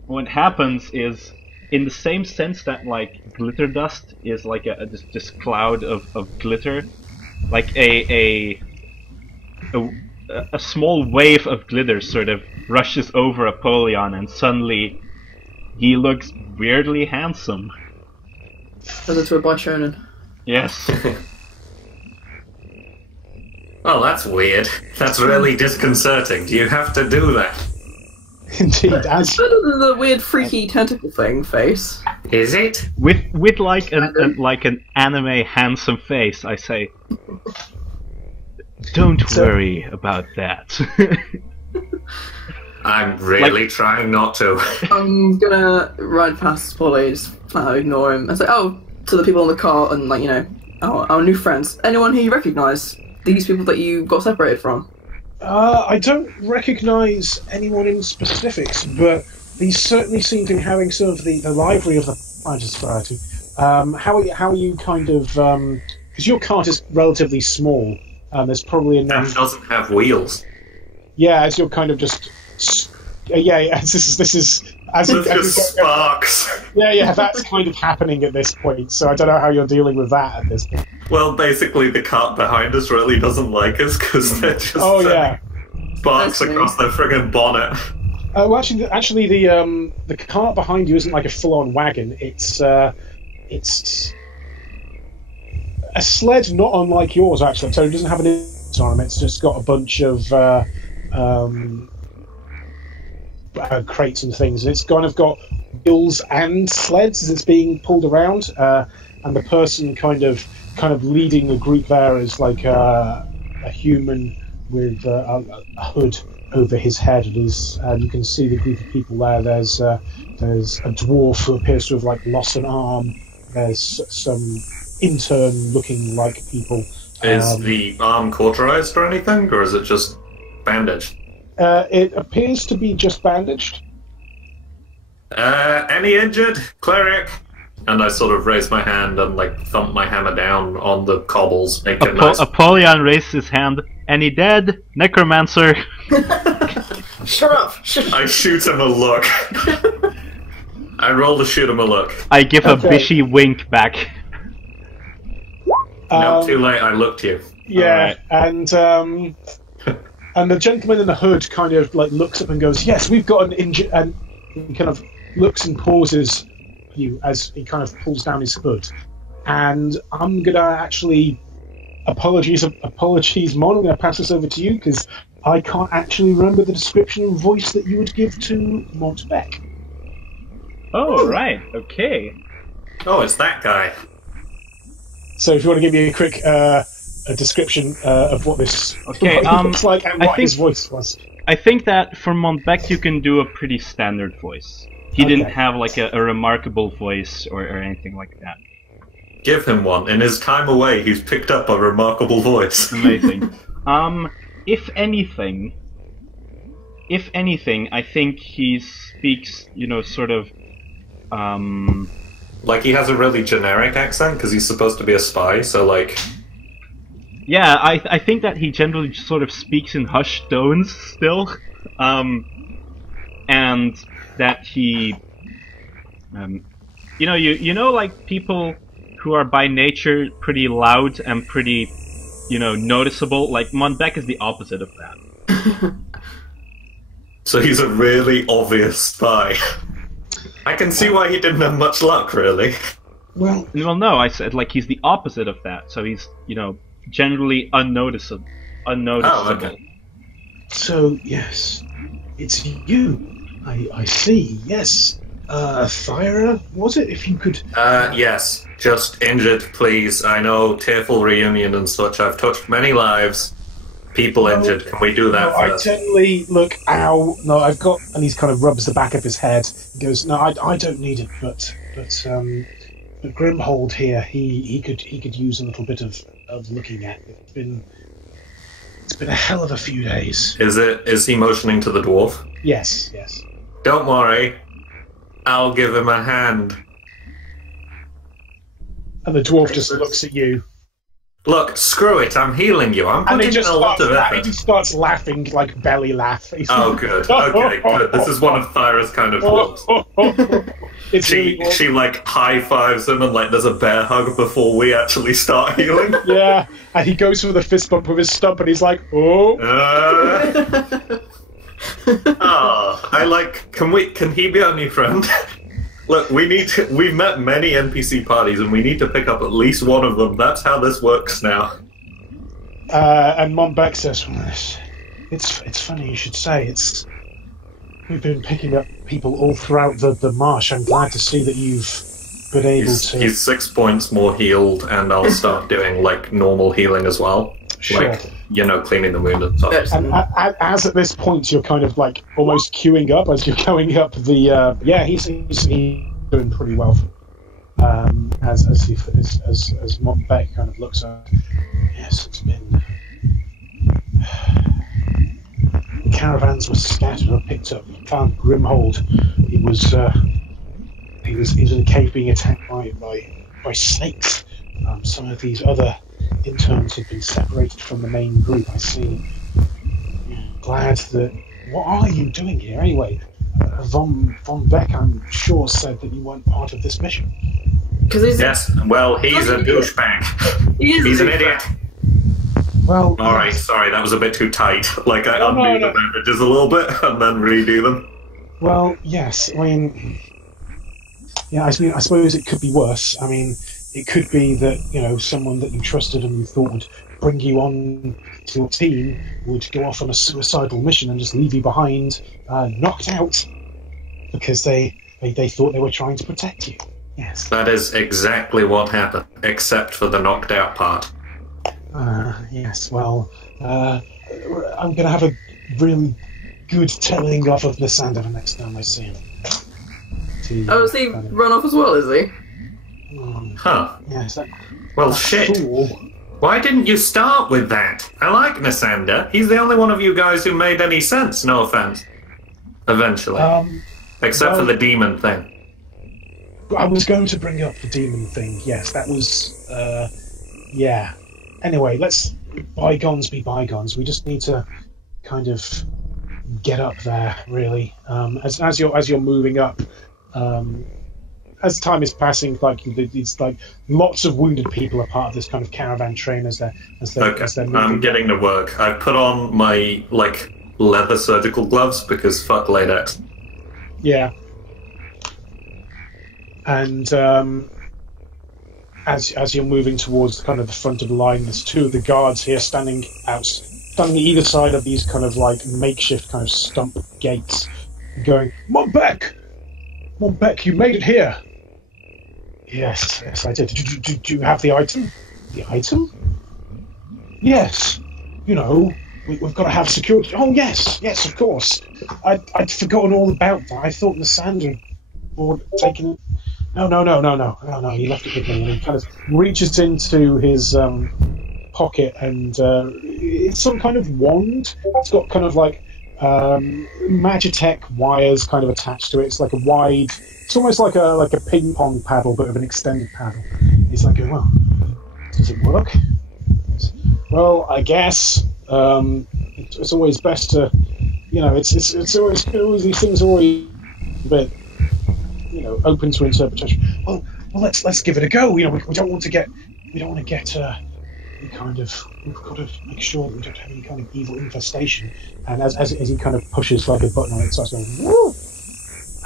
what happens is, in the same sense that like glitter dust is like this cloud of glitter, like a small wave of glitter sort of rushes over Apollyon, and suddenly he looks weirdly handsome. Turns into a boy shonen. Yes. Oh, that's weird. That's really disconcerting. Do you have to do that? Indeed, It's better than the weird freaky tentacle thing face. Is it? With like an anime handsome face, I say. Don't worry about that. I'm really trying not to. I'm gonna ride past Polly, just flat out ignore him, and say, "Oh," to the people in the car, and like, you know, our new friends. Anyone who you recognise? These people that you got separated from? I don't recognise anyone in specifics, but these certainly seem to be having sort of the library of the Planetary Society. How are you kind of... Because your cart is relatively small, there's probably enough... And doesn't have wheels. Yeah, as you're kind of just... this is... As just sparks. Yeah, that's kind of happening at this point, so I don't know how you're dealing with that at this point. Well, basically, the cart behind us really doesn't like us because they're just sparks across their friggin' bonnet. Well, actually, the cart behind you isn't like a full-on wagon. It's a sled, not unlike yours, actually. So it doesn't have an engine on it. It's just got a bunch of crates and things. It's kind of got wheels and sleds as it's being pulled around, and the person kind of leading the group there is like a human with a hood over his head. And you can see the group of people there. There's a dwarf who appears to have like lost an arm. There's some intern looking like people. Is the arm cauterized or anything, or is it just bandaged? It appears to be just bandaged. Any injured? Cleric? And I sort of raise my hand and like thump my hammer down on the cobbles, make it nice. Apollyon raised his hand. Any dead? Necromancer. Shut up! I shoot him a look. I roll to shoot him a look. I give a bishy wink back. No, too late. I looked you. Yeah, right. And the gentleman in the hood kind of like looks up and goes, "Yes, we've got an injured," and he kind of looks and pauses you as he kind of pulls down his hood. And I'm gonna actually apologies, Mon. I'm gonna pass this over to you because I can't actually remember the description and voice that you would give to Montbec. Oh, right. Okay. Oh, it's that guy. So if you want to give me a quick a description of what this looks like and what his voice was. I think that for Montbec you can do a pretty standard voice. He didn't have like a remarkable voice or anything like that. Give him one. In his time away, he's picked up a remarkable voice. Amazing. If anything, I think he speaks, sort of, like he has a really generic accent because he's supposed to be a spy. So like. Yeah, I think that he generally sort of speaks in hushed tones still, and that he, like people who are by nature pretty loud and pretty, noticeable. Like Montbec is the opposite of that. So he's a really obvious spy. I can see why he didn't have much luck, really. Well, no, I said like he's the opposite of that. So he's, generally unnoticeable. Oh, okay. So yes, it's you. I see. Yes, Thyra, was it? If you could. Yes. Just injured, please. I know tearful reunion and such. I've touched many lives. People injured. Can we do that first? I generally look. Ow! No, I've got. And he kind of rubs the back of his head. He goes, "No, I don't need it. But Grimhold here, he could use a little bit of looking at. It's been a hell of a few days." Is he motioning to the dwarf? Yes. Don't worry, I'll give him a hand. And the dwarf just looks at you. Look, screw it, I'm healing you. I'm And he putting in just a lot of starts, he effort. just starts laughing, like belly laugh. He's Oh, good. Okay, good. This is one of Thyra's kind of looks. It's really She like high fives him and like there's a bear hug before we actually start healing. yeah, and he goes for the fist bump with his stump, and he's like, "Oh, I like. Can he be our new friend? Look, we've met many NPC parties, and we need to pick up at least one of them. That's how this works now. And Monbeck says, "It's funny you should say. We've been picking up people all throughout the marsh. I'm glad to see that you've been able to." He's 6 points more healed, and I'll start doing like normal healing as well. Sure. Like, cleaning the wound and stuff. And as at this point, you're kind of like almost queuing up as you're going up the. He's doing pretty well. As Monbeck kind of looks at. Yes, it's been. Caravans were scattered or picked up. Found Grimhold. He was in a cave being attacked by snakes. Some of these other interns had been separated from the main group. I see. Glad that. What are you doing here anyway? Von Beck, I'm sure, said that you weren't part of this mission. Yes. Well, he's a douchebag. He's an idiot. Well, all right. Sorry, that was a bit too tight. Like I undo the bandages a little bit and then redo them. Well, yes. I mean, I suppose it could be worse. I mean, it could be that someone that you trusted and you thought would bring you on to your team would go off on a suicidal mission and just leave you behind, knocked out, because they thought they were trying to protect you. Yes. That is exactly what happened, except for the knocked out part. Yes. Well, I'm going to have a really good telling off of Lysander the next time I see him. Is he run off as well? Is he? Huh. Yes. Well, shit. Fool. Why didn't you start with that? I like Lysander. He's the only one of you guys who made any sense, no offense. Eventually. Except for the demon thing. I was going to bring up the demon thing, yes. That was, yeah. Anyway, let's bygones be bygones. We just need to kind of get up there, really. As you're moving up, as time is passing, it's like lots of wounded people are part of this kind of caravan train as they're moving. I'm getting to work. I've put on my leather surgical gloves because fuck latex. Yeah. And as you're moving towards kind of the front of the line, there's two of the guards here standing either side of these kind of makeshift kind of stump gates, going, Monbeck, you made it here. Yes, I did. Do you have the item? The item? Yes. We've got to have security. Oh, yes, of course. I'd forgotten all about that. I thought Lysander had taken it. No. He left it with me. And he kind of reaches into his pocket, and it's some kind of wand. It's got kind of Magitech wires kind of attached to it. It's like a wide. It's almost like a ping pong paddle, but with an extended paddle. He's like, well, does it work? Well, I guess it's always best to, it's always these things are always a bit, open to interpretation. Well, let's give it a go. We don't want to get we've got to make sure that we don't have any kind of evil infestation. And as he kind of pushes a button on it, it starts going, woo!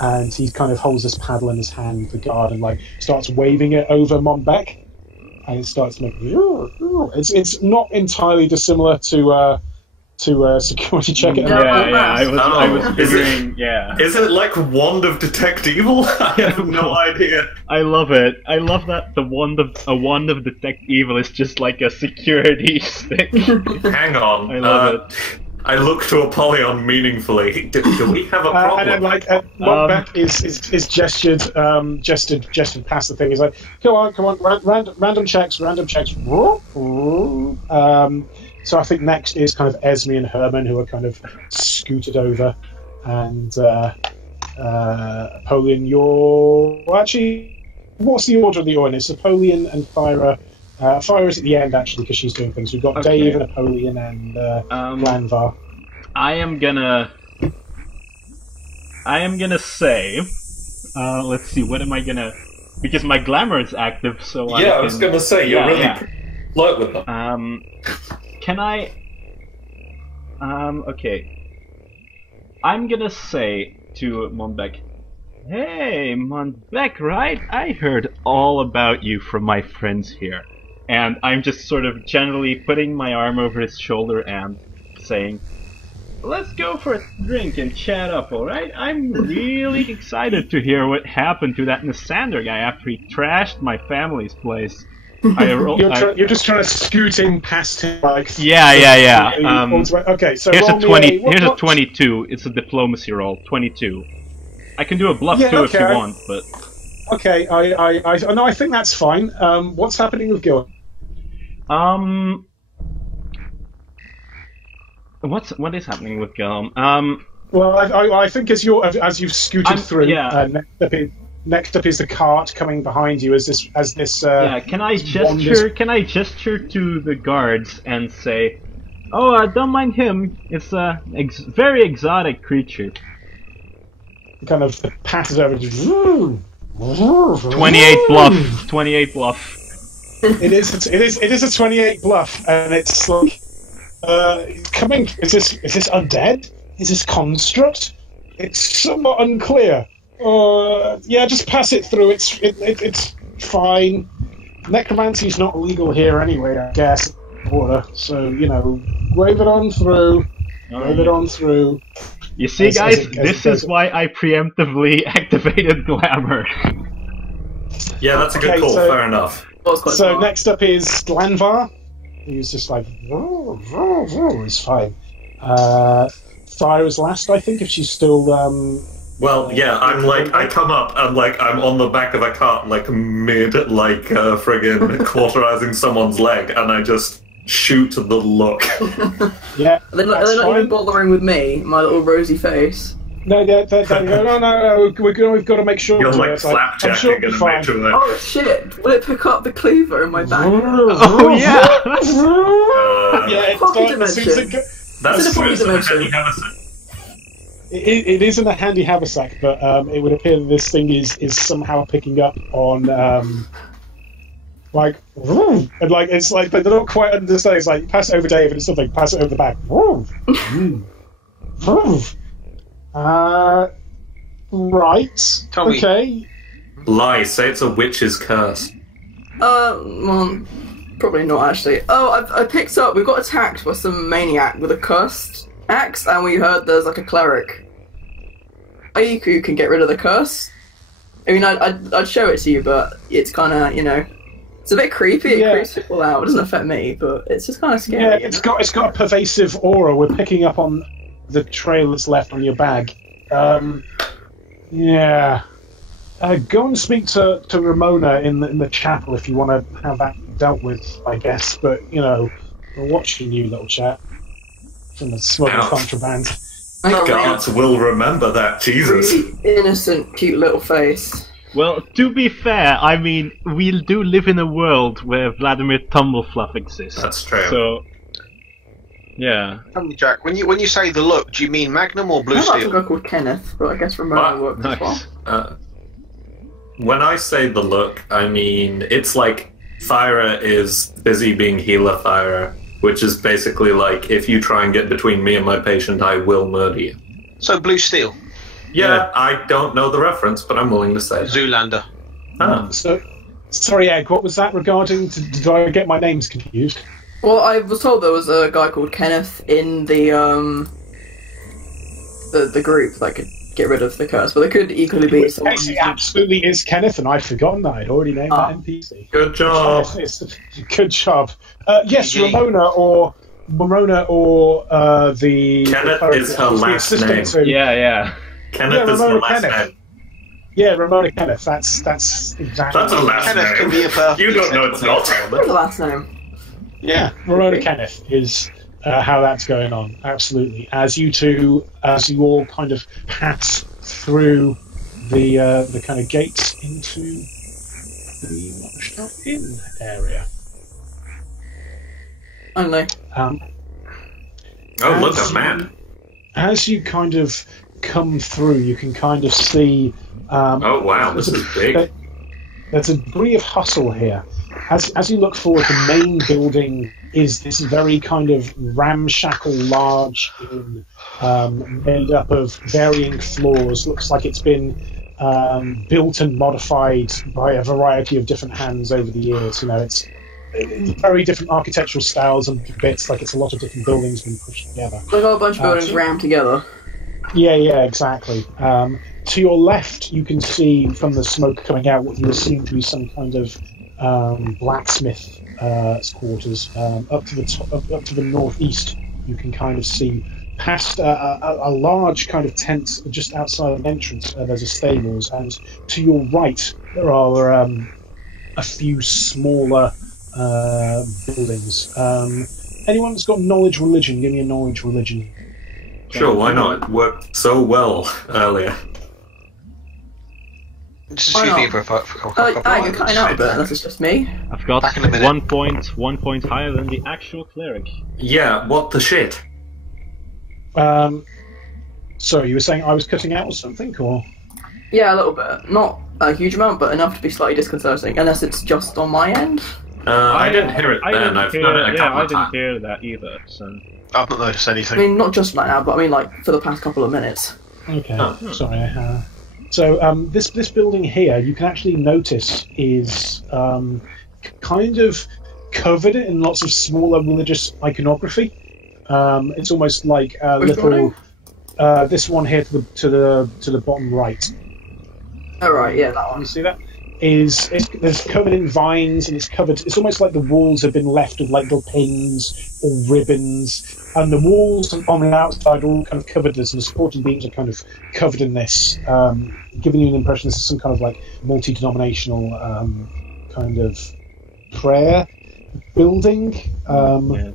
And he kind of holds this paddle in his hand, the guard, and starts waving it over Monbeck, and it starts making. It's not entirely dissimilar to security check. I was figuring. Is it like Wand of Detect Evil? I have no idea. I love it. I love that a wand of Detect Evil is just like a security stick. Hang on. I love it. I look to Apollyon meaningfully. Do we have a problem? And then Monbeck is gestured past the thing. He's like, come on, random checks. So I think next is kind of Esme and Herman, who are kind of scooted over, and Apollyon, you're actually what's the order of the order? It's Napoleon and Thyra. Thyra's at the end, actually, because she's doing things. We've got Okay. Dave, Napoleon, and Glanvar. I am gonna say, let's see, what am I gonna? Because my glamour is active, so I was gonna say you're really flirt with them. Can I? Okay. I'm gonna say to Monbeck, "Hey, Monbeck, right? I heard all about you from my friends here." And I'm just sort of generally putting my arm over his shoulder and saying, "Let's go for a drink and chat up, alright? I'm really excited to hear what happened to that Nasander guy after he trashed my family's place." You're just trying to scoot in past him, like... Yeah. Okay, so here's roll a 20. me Here's a 22. It's a diplomacy roll. 22. I can do a bluff too if you want, but... Okay, I think that's fine. What's happening with Gil? What is happening with Gilm? Well, I think as you've scooted through, yeah. Next up is the cart coming behind you. Can I gesture to the guards and say, "Oh, don't mind him. It's a very exotic creature." Kind of passes over. 28 bluff. 28 bluff. It is a 28 bluff, and it's like coming. Is this undead? Is this construct? It's somewhat unclear. Just pass it through. It's fine. Necromancy's not legal here anyway, I guess. So wave it on through. Wave it on through. You see, guys, this is why I preemptively activated glamour. Yeah, that's a good call. Fair enough. So next up is Glanvar. He's just like, it's fine. Thyra's last, I think, if she's still. Well, yeah, I come up and I'm on the back of a cart, friggin' cauterizing someone's leg, and I just shoot the look. Yeah, they're not even bothering with me, my little rosy face. No, we've got to make sure. You're flapjacking and make sure that. Oh shit! Will it pick up the cleaver in my back? Oh yeah. Pocket dimension. That's a pocket dimension. It is in a handy haversack, but it would appear that this thing is somehow picking up on it's like they don't quite understand. It's like pass it over Dave and it's something. Pass it over the back. Right. Tell me. Okay. Lie. Say it's a witch's curse. Well, probably not actually. Oh, I picked up. We got attacked by some maniac with a cursed axe, and we heard there's like a cleric. You can get rid of the curse. I mean, I'd show it to you, but it's kind of it's a bit creepy. It creeps people out. It doesn't affect me, but it's just kind of scary. Yeah, it's got a pervasive aura. We're picking up on the trail that's left on your bag. Go and speak to Ramona in the chapel if you want to have that dealt with, I guess. But we're watching you, little chap, from the smuggling contraband. Guards will remember that. Jesus. Really innocent, cute little face. Well, to be fair, I mean, we do live in a world where Vladimir Tumblefluff exists. That's true. So, yeah. Tell me, Jack, when you say the look, do you mean Magnum or Blue I Steel? like a guy called Kenneth, but I guess Ramona works as well. When I say the look, I mean it's like Thyra is busy being healer Thyra, which is basically like, if you try and get between me and my patient, I will murder you. So Blue Steel. Yeah, I don't know the reference, but I'm willing to say it. Zoolander. So, sorry, Egg, what was that regarding? Did I get my names confused? Well, I was told there was a guy called Kenneth in the group that could get rid of the curse, but there could equally be someone. It absolutely is Kenneth, and I'd forgotten that. I'd already named that NPC. Good job. Good job. Yes, Ramona or the... Kenneth is her last name. Yeah. Kenneth is her last name. Yeah, Ramona Kenneth. That's exactly... That's a last Kenneth name. can be a perfect. You don't know it's not. What's the last name? Yeah, Ramona Kenneth is how that's going on. Absolutely. As you all kind of pass through the kind of gates into the Marshall Inn area. Only. Oh, look, As a map. As you kind of come through, you can kind of see. Oh, wow, this is big. There's a degree of hustle here. As you look forward, the main building is this very kind of ramshackle, large inn, made up of varying floors. Looks like it's been built and modified by a variety of different hands over the years. You know, it's very different architectural styles and bits. Like it's a lot of different buildings being pushed together. They got a bunch of buildings rammed together. Yeah, exactly. To your left, you can see from the smoke coming out what you assume to be some kind of blacksmith quarters. Up to the northeast, you can kind of see past a large kind of tent just outside the entrance. There's a stables, and to your right there are a few smaller buildings. Anyone that's got knowledge religion, give me a knowledge religion. Sure, why not? It worked so well earlier. Why not? You're cutting out a bit, unless it's just me. I've got Back in a minute. 1 point higher than the actual cleric. Yeah, what the shit? Sorry, you were saying I was cutting out or something, or? Yeah, a little bit. Not a huge amount, but enough to be slightly disconcerting, unless it's just on my end. I didn't hear it then. I've done it a couple I of didn't times. hear that either. So I've not noticed I anything. mean, not just right now, but I mean, like, for the past couple of minutes. Okay, Oh. sorry. So this building here, you can actually notice is kind of covered in lots of smaller religious iconography. It's almost like a Which little. building? This one here to the bottom right. Oh right, yeah, that one. You see that? There's covered in vines, and it's covered. It's almost like the walls have been left with like little pins or ribbons, and the walls on the outside are all kind of covered. And the supporting beams are kind of covered in this, giving you an impression this is some kind of like multi-denominational kind of prayer building. For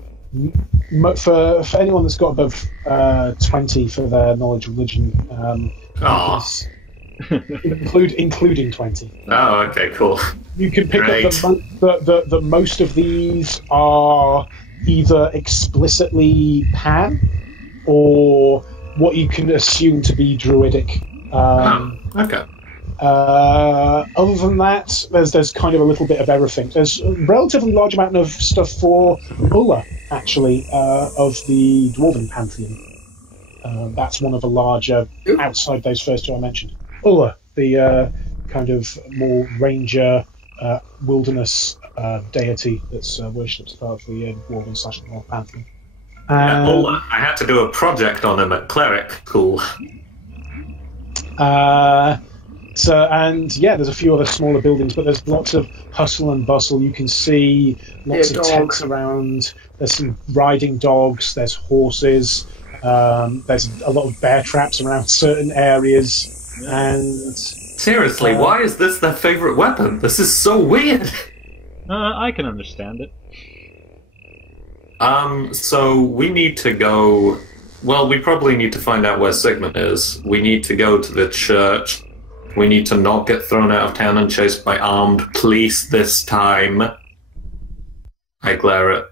anyone that's got above 20 for their knowledge of religion, Aw. including 20. Oh, okay, cool. You can pick Great. up that most of these are either explicitly Pan or what you can assume to be druidic. Okay. Other than that, there's kind of a little bit of everything. There's a relatively large amount of stuff for Ulla, actually, of the Dwarven Pantheon. That's one of the larger, outside those first two I mentioned. Ulla, the kind of more ranger, wilderness deity that's worshipped as part of the Dwarven / North Pantheon. I had to do a project on him at cleric school. There's a few other smaller buildings, but there's lots of hustle and bustle. You can see lots of tents around. There's some riding dogs. There's horses. There's a lot of bear traps around certain areas. And Seriously, why is this their favorite weapon? This is so weird. I can understand it. So we need to go. Well, we probably need to find out where Sigmund is. We need to go to the church. We need to not get thrown out of town and chased by armed police this time. I glare at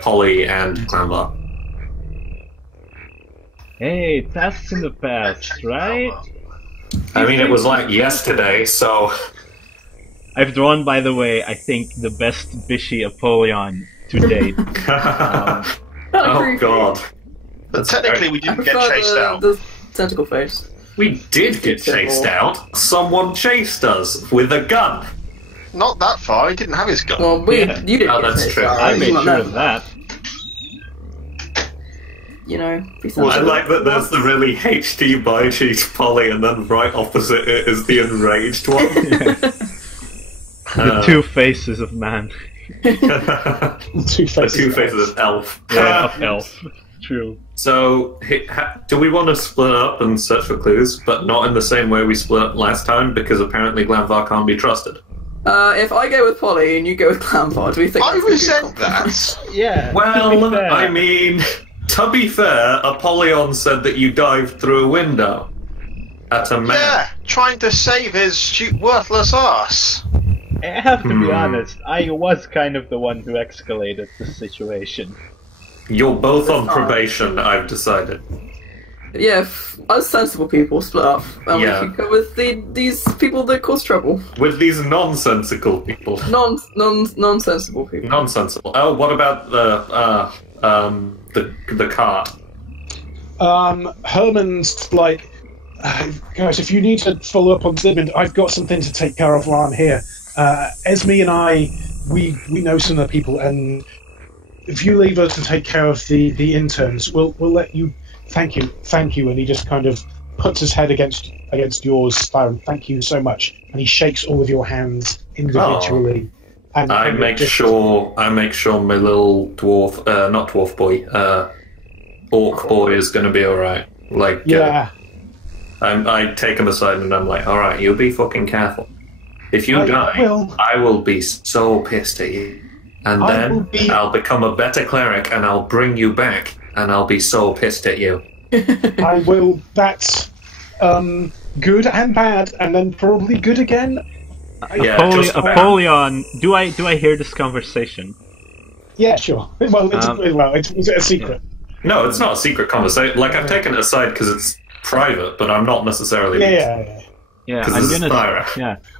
Polly and Clanvar. Hey, that's in the past, right? I mean, it was like yesterday, so... I've drawn, by the way, I think the best Bishy Apollyon to date. Oh god. But technically, we I didn't get prefer chased out. the tentacle face. We did get chased out. Someone chased us with a gun. Not that far. He didn't have his gun. Well, Yeah. you didn't Oh, get that's chased true. out. I You made might sure know. of that. You know, be I sensible. like that there's the really HD by cheat Polly, and then right opposite it is the enraged one. The two faces of man. The two faces of elf. Yeah, of elf. True. So, do we want to split up and search for clues, but not in the same way we split up last time, because apparently Glanvar can't be trusted? If I go with Polly and you go with Clamvar, do we think I that's a good resent compromise? that. Yeah. Well, I mean, to be fair, Apollyon said that you dived through a window. at a man. Yeah, trying to save his worthless ass. I have to be honest, I was kind of the one who escalated the situation. You're both on probation, I've decided. Yeah, us sensible people split up, and Yeah. we could go with these people that cause trouble. With these nonsensical people. Nonsensible people. Nonsensical. Oh, what about the cart? Herman's like, guys, if you need to follow up on Ziband, I've got something to take care of while I'm here. Esme and I, we know some of the people, and if you leave us to take care of the interns, we'll let you. Thank you. And he just kind of puts his head against yours, Byron. Thank you so much. And he shakes all of your hands individually. And I make sure my little dwarf, not dwarf boy, orc boy is going to be all right. Like, yeah. I take him aside and I'm like, all right, you be fucking careful. If you die, I will be so pissed at you, and then I'll become a better cleric, and I'll bring you back, and I'll be so pissed at you. I will. That's good and bad, and then probably good again. Yeah, Apollyon, do I hear this conversation? Yeah, sure. Well, was it a secret? No, it's not a secret conversation. Like, I've taken it aside because it's private, but I'm not necessarily. Yeah,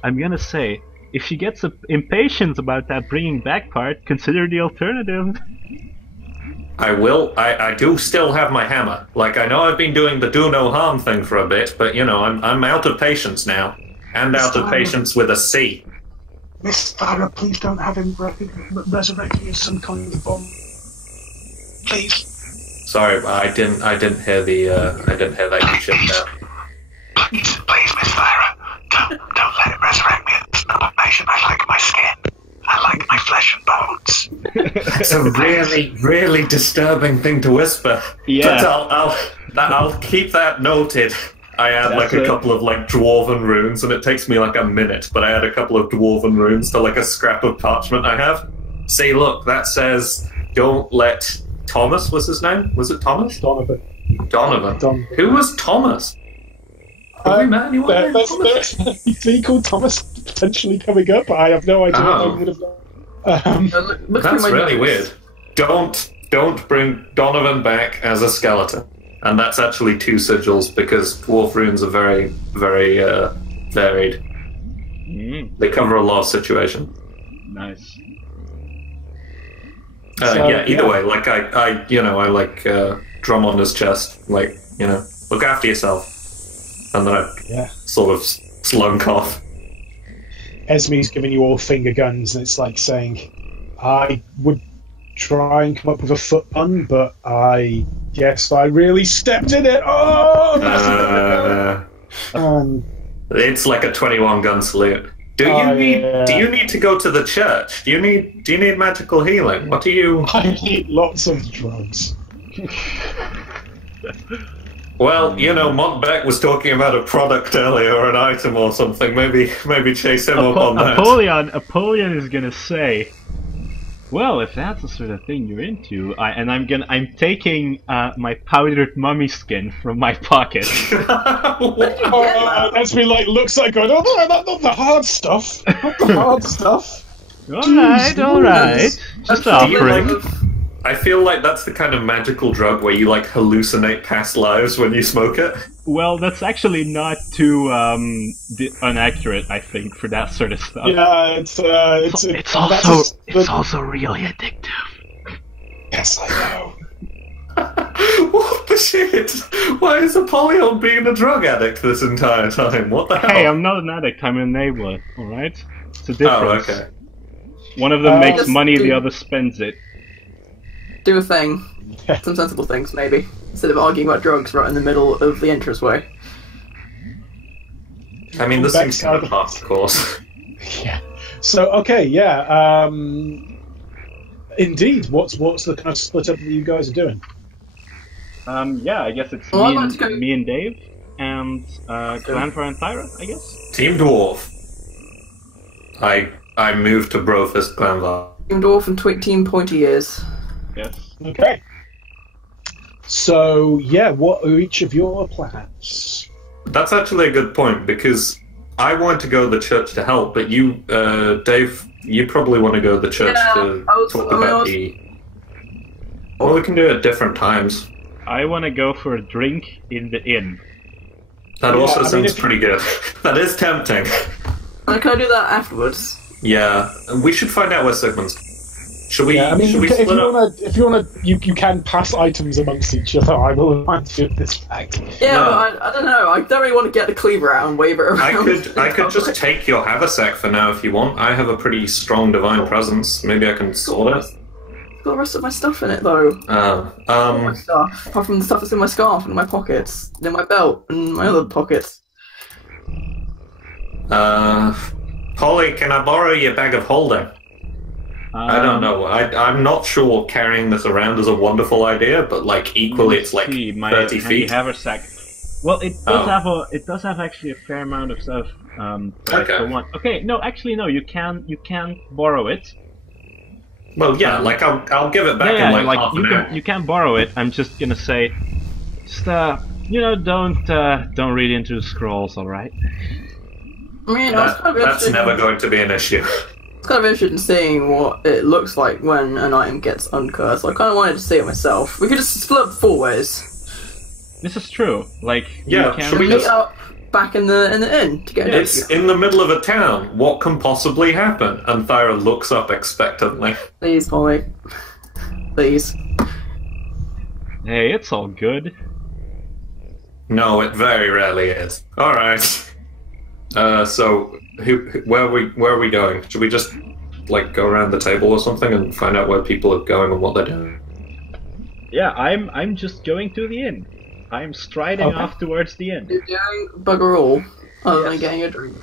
I'm gonna say, if she gets impatient about that bringing back part, consider the alternative. I will. I do still have my hammer. Like, I know I've been doing the do no harm thing for a bit, but you know, I'm out of patience now, and out of patience with a C. Miss Farah, please don't have him resurrect me as some kind of bomb. Please. Sorry, I didn't hear that you shipped out. Please, Miss Farah, don't let him resurrect me as another patient. I like my skin. I like my flesh and bones. It's a really, really disturbing thing to whisper. Yeah. But I'll keep that noted. I add a couple of dwarven runes, and it takes me like a minute, but I add a couple of dwarven runes to like a scrap of parchment I have. See, look, that says, don't let Thomas, was his name? Was it Thomas? Donovan. Who was Thomas? There's a thing called Thomas potentially coming up. I have no idea what I would have done. That's really weird. Don't bring Donovan back as a skeleton. And that's actually 2 sigils because dwarf runes are very, very varied. They cover a lot of situations. Nice. Either way, like I drum on his chest, like, you know, look after yourself. And then I sort of slunk off. Esme's giving you all finger guns, and it's like saying, I would try and come up with a foot pun, but I really stepped in it. It's like a 21 gun salute. Do you need to go to the church? Do you need magical healing? What do you? I need lots of drugs. Well, you know, Montbeck was talking about a product earlier, or an item or something. Maybe chase him up on that. Apollyon is gonna say, well, if that's the sort of thing you're into, I'm taking my powdered mummy skin from my pocket. Esme looks like going, not the hard stuff. Not the hard stuff. All right. Just offering. I feel like that's the kind of magical drug where you hallucinate past lives when you smoke it. Well, that's actually not too inaccurate, I think, for that sort of stuff. Yeah, it's also really addictive. Yes, I know. What the shit? Why is Apollyon being a drug addict this entire time? What the hell? Hey, I'm not an addict, I'm an enabler, alright? It's a difference. Oh, okay. One of them makes money, the other spends it. Do a thing. Some sensible things, maybe. Instead of arguing about drugs right in the middle of the entranceway. I mean, this seems kind of hard, of course. Yeah. So, okay, indeed, what's the kind of split up that you guys are doing? I guess it's me and Dave, and Glanvar and Thyra, I guess? Team Dwarf. I moved to Brofist Glanvar. Team Dwarf and Team Pointy Ears. Yes. Okay. So, what are each of your plans? That's actually a good point, because I want to go to the church to help, but you, Dave, you probably want to go to the church to talk about the... Well, we can do it at different times. I want to go for a drink in the inn. That also sounds pretty good. That is tempting. Can I do that afterwards? Yeah, we should find out where Sigmund's... Should we? Yeah, I mean, should we if split up? you wanna, you can pass items amongst each other. I will remind you of this fact. Yeah, No. but I don't know. I don't really want to get the cleaver out and wave it around. I could just take your haversack for now if you want. I have a pretty strong divine presence. Maybe I can sort it. Got the rest of my stuff in it though. My stuff, apart from the stuff that's in my scarf and in my pockets, and in my belt and my other pockets. Polly, can I borrow your bag of holding? I don't know. I'm not sure carrying this around is a wonderful idea, but like equally, it's like 30 feet. Haversack. Well, it does have actually a fair amount of stuff. Okay, no, actually no. You can borrow it. Well, yeah, like I'll give it back in like half an hour. You can borrow it. I'm just gonna say, just don't read into the scrolls, all right? I mean, I was kind of That's never going to be an issue. It's kind of interested in seeing what it looks like when an item gets uncursed. I kind of wanted to see it myself. We could just split up 4 ways. This is true. Like, Yeah, you should can we Meet just... up back in the inn to get It's in the middle of a town. What can possibly happen? And Thyra looks up expectantly. Please, Polly. Please. Hey, it's all good. No, it very rarely is. All right. So, where are we going? Should we just like go around the table or something and find out where people are going and what they're doing? Yeah, I'm just going to the inn. I'm striding off towards the inn. You're doing bugger all, other than getting a drink.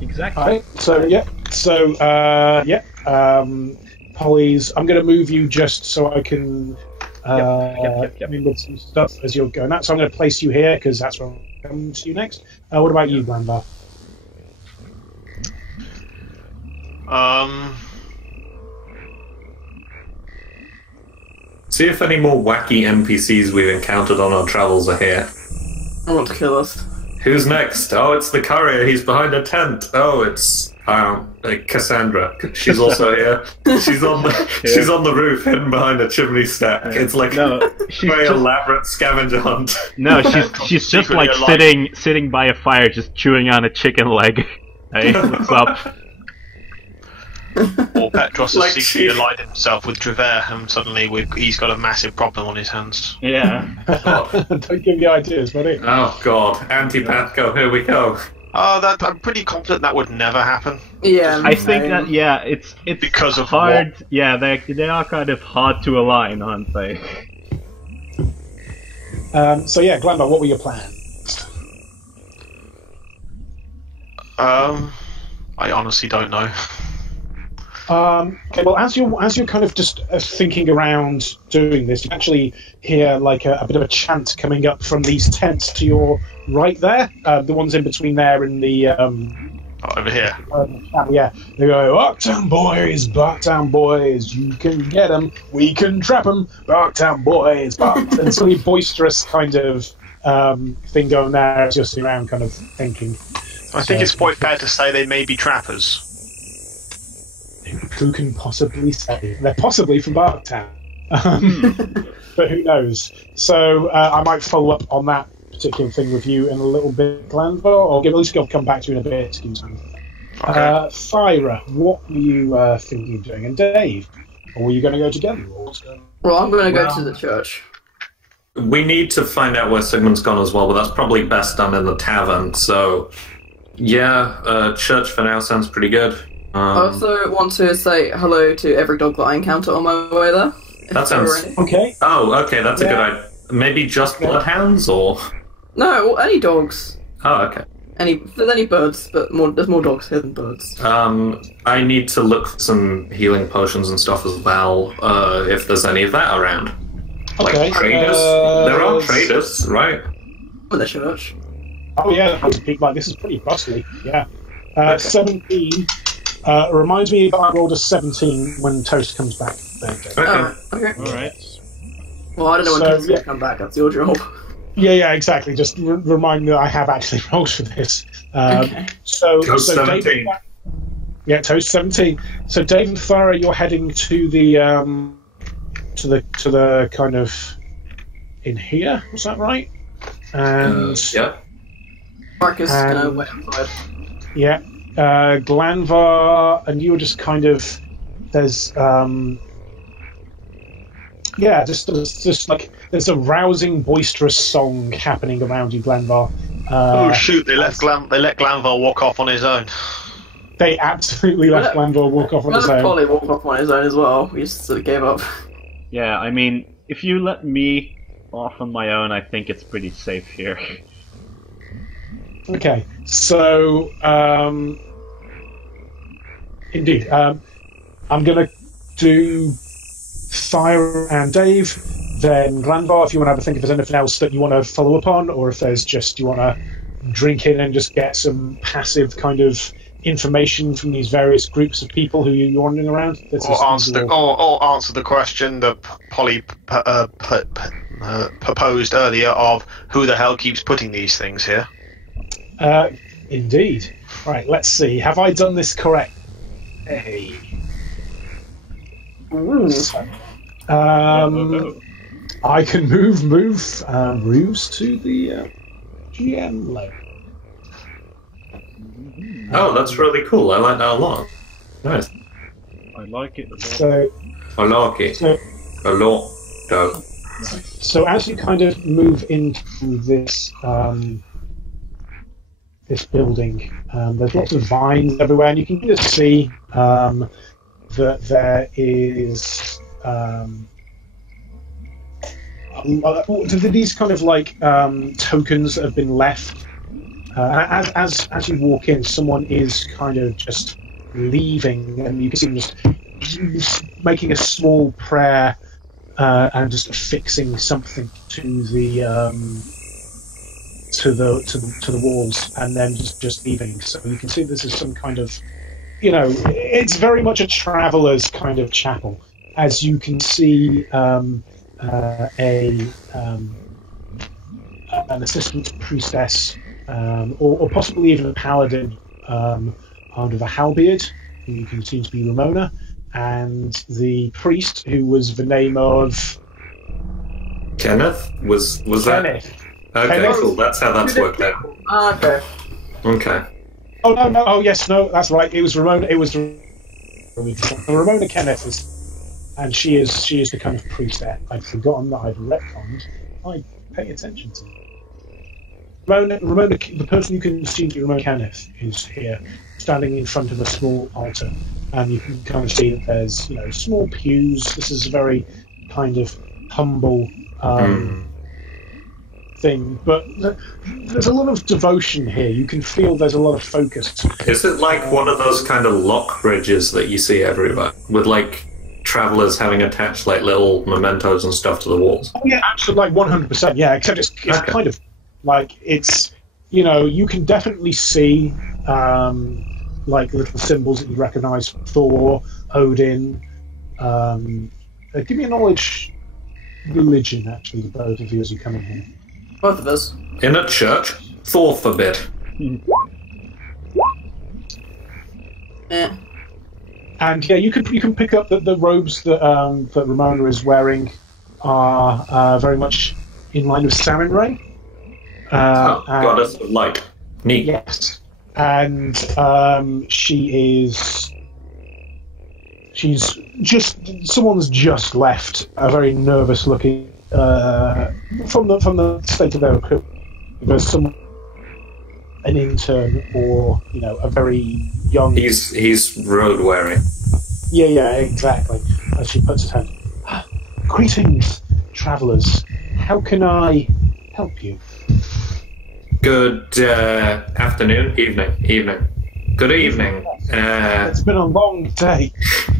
Exactly. Alright, Polly's. I'm going to move you just so I can. Yep. With some stuff as you're going out. So I'm going to place you here because that's where I'm coming to you next. What about you, Glanvar? See if any more wacky NPCs we've encountered on our travels are here. I want to kill us. Who's next? Oh, it's the courier. He's behind a tent. Oh, it's Cassandra. She's also here. She's on the roof, hidden behind a chimney stack. It's like a very elaborate scavenger hunt. No, she's just like sitting by a fire, just chewing on a chicken leg. Hey, what's up? Or Petros Like has secretly allied himself with Drever, and suddenly he's got a massive problem on his hands. Yeah. Don't give me ideas, buddy. Oh God, anti-PATHCO, here we go. Oh, I'm pretty confident that would never happen. Yeah, I think that it's Because of hard. what? Yeah, they are kind of hard to align, aren't they? So yeah, Glanvar, what were your plans? I honestly don't know. Okay, well, as you're kind of just thinking around doing this, you actually hear like a bit of a chant coming up from these tents to your right there, the ones in between there and the Over here. yeah. They go, "Barktown boys, you can get them, we can trap them, Barktown boys." And it's really boisterous kind of thing going there as you're sitting around, kind of thinking. I think it's quite fair to say they may be trappers. Who can possibly say? They're possibly from Barktown. But who knows? So I might follow up on that particular thing with you in a little bit, Glanvar, or at least I'll come back to you in a bit. Okay. Thyra, what were you thinking of doing? And Dave, or were you going to go together? Well, I'm going to go to the church. We need to find out where Sigmund's gone as well, but that's probably best done in the tavern. So, yeah, church for now sounds pretty good. I also want to say hello to every dog that I encounter on my way there. That sounds... Okay. Oh, okay, that's a good idea. Maybe just bloodhounds, or... No, any dogs. Oh, okay. There's any birds, but there's more dogs here than birds. I need to look for some healing potions and stuff as well, if there's any of that around. Like Okay, traders? There are traders, right? In the church. Oh yeah, like this is pretty costly. Yeah. 17. Reminds me that I rolled a 17 when Toast comes back. There you go. Okay. Okay. All right. Well, I don't know when So, Toast's going to come back. That's your job. Yeah, exactly. Just remind me that I have actually rolled for this. Okay. Toast 17. Dave, yeah, toast 17. So Dave and Thara, you're heading to the kind of in here. Was that right? And Yeah. Marcus is gonna wait outside. yeah, Glanvar, and you were just kind of there's just like there's a rousing, boisterous song happening around you, Glanvar. Oh shoot! They let Glanval walk off on his own. They absolutely let Glanvar walk off on his own. Probably walk off on his own as well. We just sort of gave up. Yeah, I mean, if you let me off on my own, I think it's pretty safe here. Okay, so indeed, I'm going to do Thyre and Dave, then Glanvar, if you want to have a think if there's anything else that you want to follow up on, or if there's just you want to drink in and just get some passive kind of information from these various groups of people who you're wandering around. Or answer the question that Polly proposed earlier of who the hell keeps putting these things here. Indeed. Right, let's see. Have I done this correct? Hey. I can move moves to the GM level. Oh, that's really cool. I like that a lot. Nice. I like it. I like it. A lot, though. So as you kind of move into this this building, there's lots of vines everywhere, and you can just see that there is these kind of like tokens that have been left. As you walk in, someone is kind of just leaving, and you can see them just making a small prayer and just affixing something to the walls, and then just leaving. So you can see this is some kind of, it's very much a traveller's kind of chapel. As you can see, an assistant priestess, or possibly even a paladin under the halberd, who you can see to be Ramona, and the priest who was the name of Kenneth? Was Kenneth. that? Okay, Kenneth. cool. That's how that's worked out. Okay. Okay. Oh no! Oh yes, no, that's right. It was Ramona. It was Ramona Kenneth, and she is the kind of priestess. I'd forgotten that I'd retconned. I pay attention to. Ramona, the person you can see to be Ramona Kenneth is here, standing in front of a small altar, and you can kind of see that there's small pews. This is a very kind of humble thing, but there's a lot of devotion here. You can feel there's a lot of focus. Is it like one of those kind of lock bridges that you see everywhere, with like travellers having attached like little mementos and stuff to the walls? Oh yeah, absolutely, like 100%. Yeah, except it's Okay. kind of like it's you can definitely see like little symbols that you recognise: Thor, Odin. Give me a knowledge religion, actually, both of you, as you come in here. Both of us. In a church? Thor forbid. Yeah. And yeah, you can pick up that the robes that that Ramona is wearing are very much in line with Sarenrae. Goddess of light. Neat. Yes, and she's someone's just left. A very nervous looking from the state of their equipment. There's an intern or a very young. He's road wearing. Yeah, exactly. As she puts her hand. Greetings, travellers. How can I help you? Good afternoon, evening. Good evening. It's been a long day.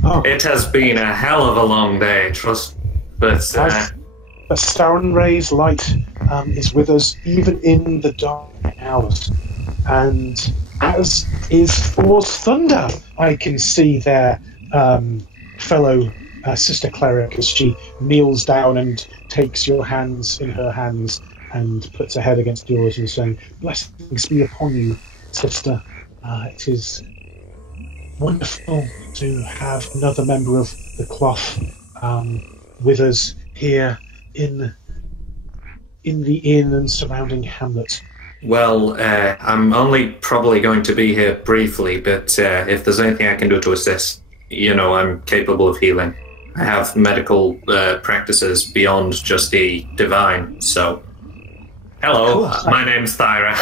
Oh, It has been a hell of a long day, trust. But the Sarenrae's light is with us even in the dark hours, and as is Thor's thunder. I can see their fellow sister cleric as she kneels down and takes your hands in her hands and puts her head against yours and saying, "Blessings be upon you, sister. It is wonderful to have another member of the cloth with us here in the inn and surrounding hamlets." Well, I'm only probably going to be here briefly, but if there's anything I can do to assist, I'm capable of healing. I have medical practices beyond just the divine, so... Hello, my name's Thyra.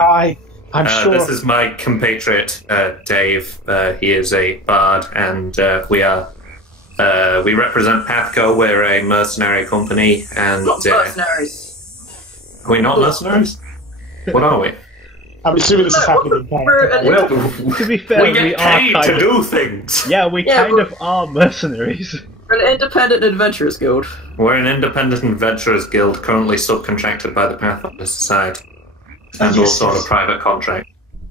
I'm sure... This is my compatriot, Dave. He is a bard, and we represent PATHCO. We're a mercenary company, and... Not mercenaries. Are we not mercenaries? What are we? I'm assuming this is happening. To be fair, we get paid are to do things. Yeah, we kind of are mercenaries. We're an independent adventurers guild. We're an independent adventurers guild, currently subcontracted by the Pathfinder Society, and also on a private contract.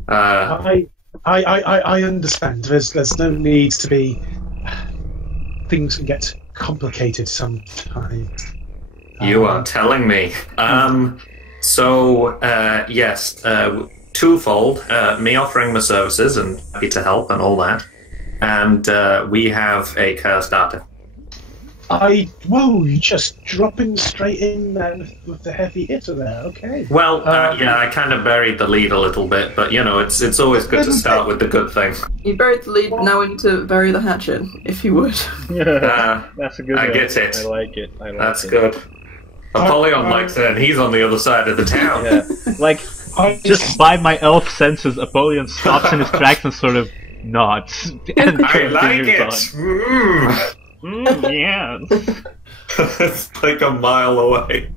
I understand. There's no need to be. Things can get complicated sometimes. You are telling me. Yes, twofold. Me offering my services and happy to help and all that. And we have a cursed artifact. You're just dropping straight in there with the heavy hitter there, okay. Well, I kind of buried the lead a little bit, but it's always good to start with the good thing. You buried the lead, now we need to bury the hatchet, if you would. That's a good I one. get it. I like it. That's good. Apollyon likes it, and he's on the other side of the town. Yeah. Just by my elf senses, Apollyon stops in his tracks and sort of nods. And I like it! Yeah. It's like a mile away.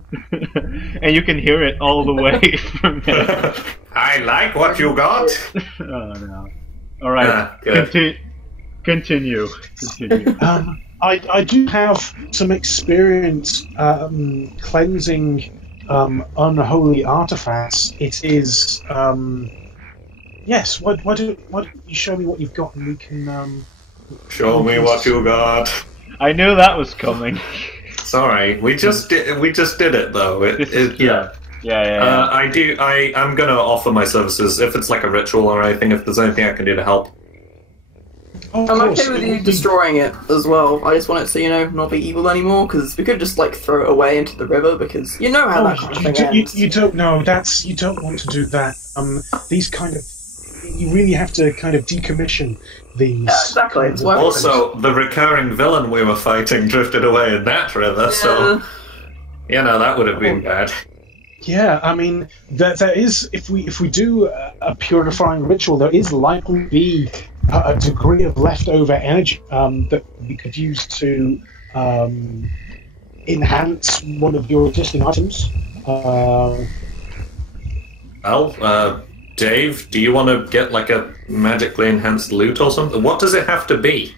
And you can hear it all the way from there. I like what you got! Oh no. Alright, continue. I do have some experience cleansing unholy artifacts. It is yes. Why don't you show me what you've got and we can show me what you got. I knew that was coming. Sorry, we just did it though. Yeah. I'm gonna offer my services if it's like a ritual or anything. If there's anything I can do to help. I'm okay with you destroying it as well. I just want it to, not be evil anymore, because we could just, throw it away into the river, because you know how that kind of thing ends. You don't know, you don't want to do that. These you really have to kind of decommission these. Yeah, exactly. Also, the recurring villain we were fighting drifted away in that river, so, that would have been bad. Yeah, I mean, there is, if we do a purifying ritual, there is likely to be a degree of leftover energy that we could use to enhance one of your existing items. Dave, do you want to get a magically enhanced loot or something? What does it have to be?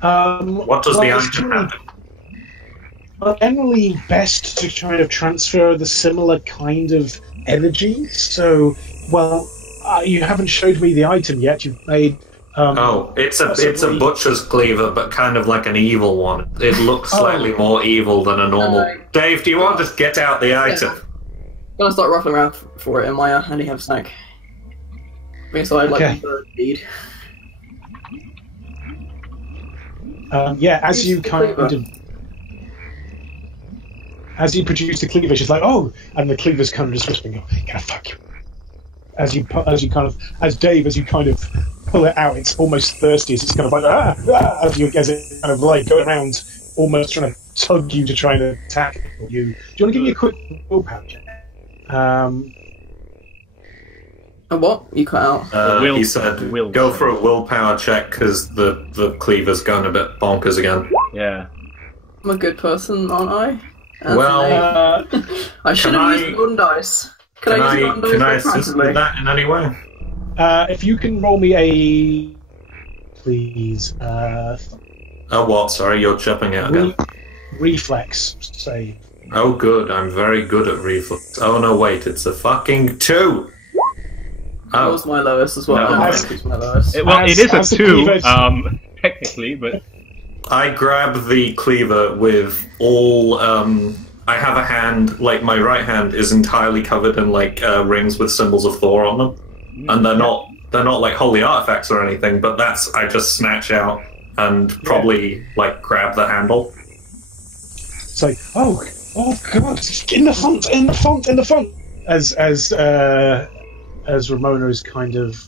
What does the item have to be? Generally best to kind of transfer the similar kind of energy. So, you haven't showed me the item yet. You've made. It's a butcher's cleaver, but kind of like an evil one. It looks slightly more evil than a normal. Dave, do you want to just get out the item? I'm gonna start ruffling around for it in my handy have snack. So I'd like to feed. As you as you produce the cleaver, she's like, and the cleaver's kind of just whispering, "Can I fuck you?" As you kind of pull it out, it's almost thirsty. It's kind of like as it kind of going around, almost trying to tug you to try to attack you. Do you want to give me a quick willpower check? A what? You cut out. He said, "Go for a willpower check because the cleaver's going a bit bonkers again." Yeah. I'm a good person, aren't I? I should have used golden dice. Can I assist with that in any way? If you can roll me a... Please. What? Sorry, you're jumping out again. Reflex save. Oh, good. I'm very good at reflex. Oh, no, wait. It's a fucking 2! That was my lowest as well. No, my lowest. It is a 2, technically, but... I grab the cleaver with all I have a hand, like my right hand is entirely covered in like rings with symbols of Thor on them, and they're not like holy artifacts or anything. But I just snatch out and probably like grab the handle. It's like, oh god, in the font. As Ramona is kind of.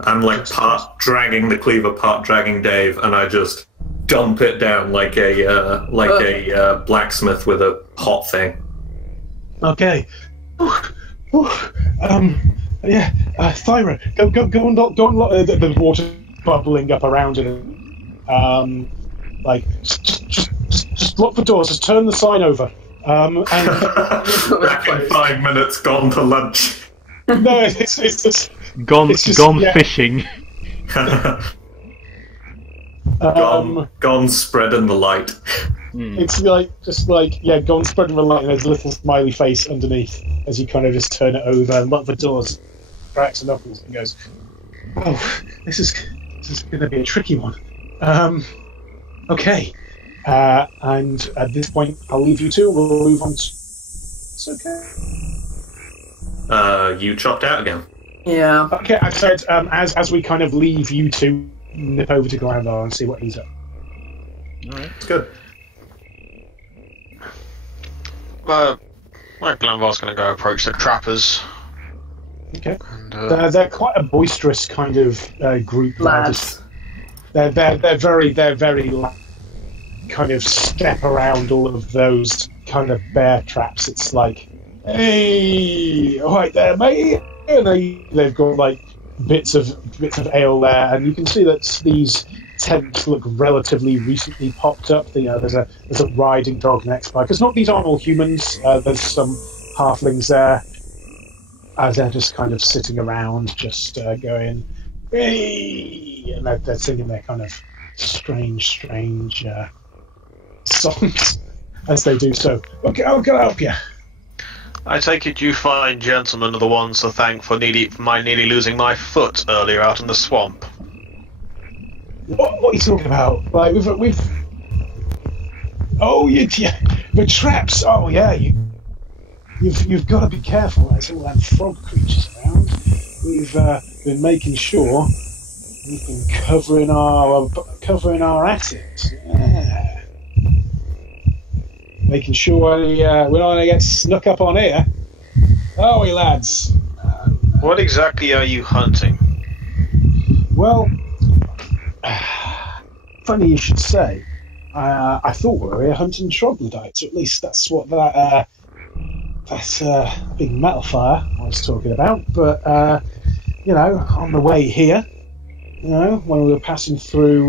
I'm like part dragging the cleaver, part dragging Dave, and I just dump it down like a blacksmith with a hot thing. Okay. Yeah, Thyra, go and the water bubbling up around it. Like, just lock the doors, just turn the sign over. And back in 5 minutes, gone to lunch. No, it's just gone yeah. fishing. Gone spreading the light. It's gone spreading the light, and there's a little smiley face underneath as you kind of just turn it over and lock the doors, cracks and knuckles, and goes, "Oh, this is going to be a tricky one." Okay, and at this point, I'll leave you two. We'll move on. It's okay. You chopped out again. Yeah. Okay, I said as we kind of leave you two, nip over to Glandar and see what he's up. Alright, it's good. Glenvar's going to go approach the trappers. Okay. And, they're quite a boisterous kind of group. Lads. They're very kind of step around all of those kind of bear traps. It's like, hey, all right there, mate. And they've got like bits of ale there, and you can see that these tents look relatively recently popped up. There's a riding dog next by, because these aren't all humans. There's some halflings there, as they're just kind of sitting around, just going, hey, and they're singing their kind of strange songs as they do so. Okay, I'll help you. I take it you fine gentlemen are the ones to thank for nearly losing my foot earlier out in the swamp. What are you talking about? Like we've oh yeah, the traps. Oh yeah, you've got to be careful. There's all them frog creatures around. We've been making sure we've been covering our assets. Yeah. Making sure we're not going to get snuck up on here. Are we, lads? What exactly are you hunting? Well, funny you should say. I thought we were here hunting troglodytes, or at least that's what that big metal fire I was talking about. But on the way here, when we were passing through,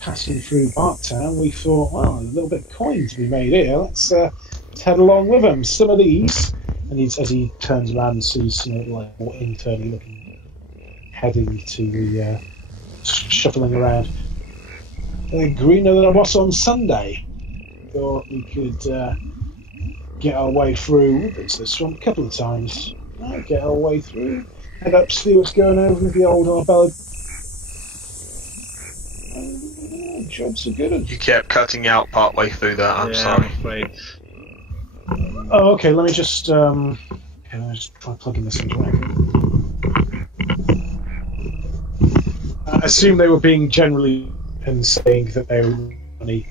passing through Barktown, we thought, well, there's a little bit of coin to be made here. Let's head along with them. Some of these, and as he turns around and sees some like more internally looking heading to the shuffling around. They're greener than I was on Sunday. Thought we could get our way through the swamp a couple of times. Get our way through, head up, see what's going on with the old Arbella. Jobs are good. You kept cutting out part way through that, I'm sorry. Great. Oh, okay, let me just try plugging this into it. I assume they were being generally and saying that they were money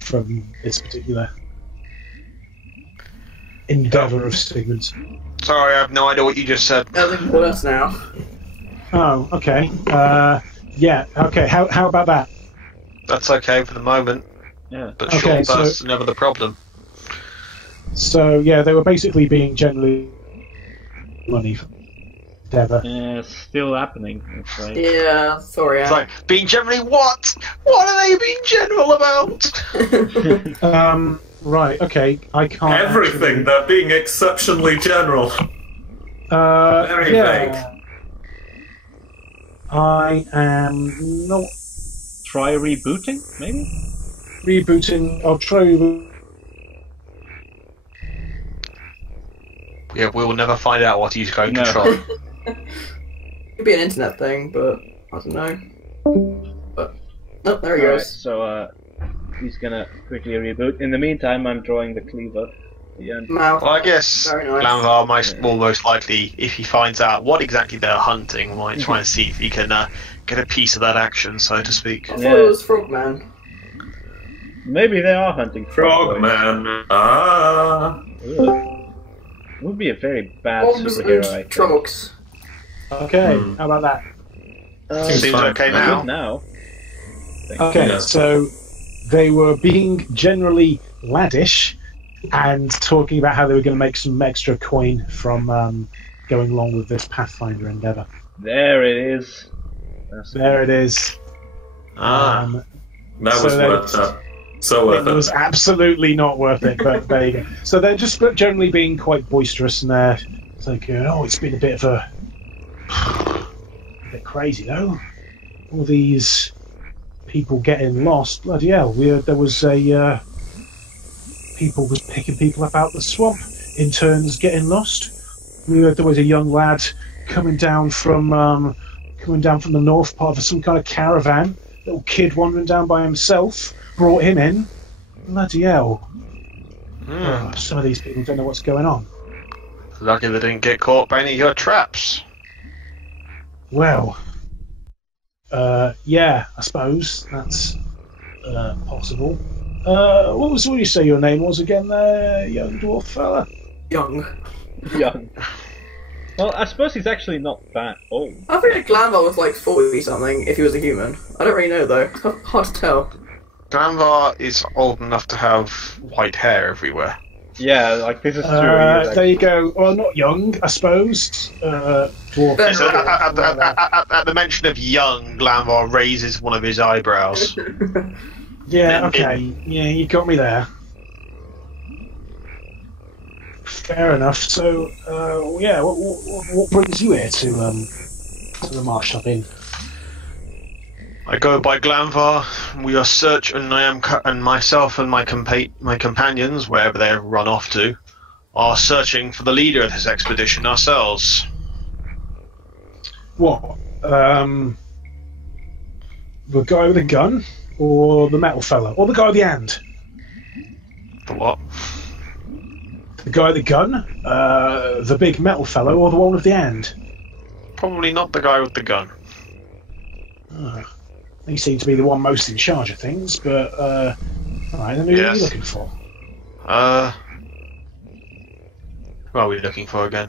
from this particular endeavour of Stigmund's. Sorry, I have no idea what you just said. Nothing worse now. Oh, okay. Yeah, okay, how about that? That's okay for the moment. Yeah. But Okay, short bursts are never the problem. So, yeah, they were basically being generally money for endeavour. Yeah, it's still happening. That's right. Yeah, sorry. It's like, being generally what? What are they being general about? Right, okay, I can't... Everything, they're being exceptionally general. Very vague. I am not Try rebooting, maybe? rebooting. I'll try reboot. Yeah, we will never find out what he's going to try. Could be an internet thing, but I don't know. But no, there he Alright, goes. so he's gonna quickly reboot. In the meantime, I'm drawing the cleaver. Yeah. Mouth. Well, I guess Very nice. Glanvar will most likely, if he finds out what exactly they're hunting, might try and see if he can get a piece of that action, so to speak. I thought it was Frogman. Maybe they are hunting Frogman. Ah. Would be a very bad Bombs superhero, I and think. Trunks. Okay, how about that? Seems fine. okay Good now. now. Okay, Yeah. so they were being generally laddish and talking about how they were going to make some extra coin from going along with this Pathfinder endeavour. There it is. There it is. Ah. That So was they- worth it. So It worth was it. absolutely not worth it, but there you go. So they're just generally being quite boisterous, and they're like, "Oh, it's been a bit of a bit crazy, though. All these people getting lost. Bloody hell! There was a people was picking people up out the swamp in turns, getting lost. There was a young lad coming down from the north part of some kind of caravan. Little kid wandering down by himself. Brought him in. Bloody hell. Oh, some of these people don't know what's going on. Lucky they didn't get caught by any of your traps. Well, yeah, I suppose that's possible. What did you say your name was again there, young dwarf fella? Young. Young. Well, I suppose he's actually not that old. I think Glanvar was like 40 something if he was a human. I don't really know though. It's hard to tell. Glanvar is old enough to have white hair everywhere. Yeah, like this is true. There you go. Well, not young, I suppose. Dwarf. Then- So at the mention of young, Glanvar raises one of his eyebrows. Yeah, okay. Yeah, you got me there. Fair enough. So, yeah, what brings you here to the Marshtop Inn? I go by Glanvar. We are searching, and myself and my companions, wherever they run off to, are searching for the leader of this expedition ourselves. What? The guy with the gun? Or the metal fella? Or the guy with the hand? The what? The guy with the gun? The big metal fellow? Or the one with the hand? Probably not the guy with the gun. He seemed to be the one most in charge of things, but, alright, then who are Yes. you looking for? Who are we looking for again?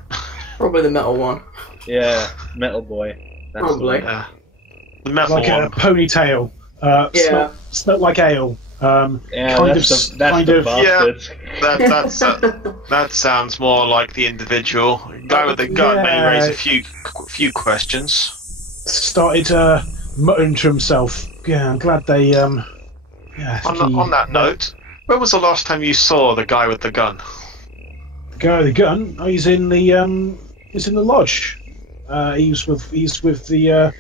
Probably the metal one. Yeah, Metal Boy. That's Probably. The metal Like one. a ponytail. Yeah. Smelled like ale. Yeah, kind that's of, the kind of. bastard. That sounds more like the individual. Guy with the gun may Yeah. raise a few questions. Started muttering to himself. Yeah, I'm glad they. Yeah, I think On that note, when was the last time you saw the guy with the gun? the guy with the gun. Oh, he's in the lodge. He's with the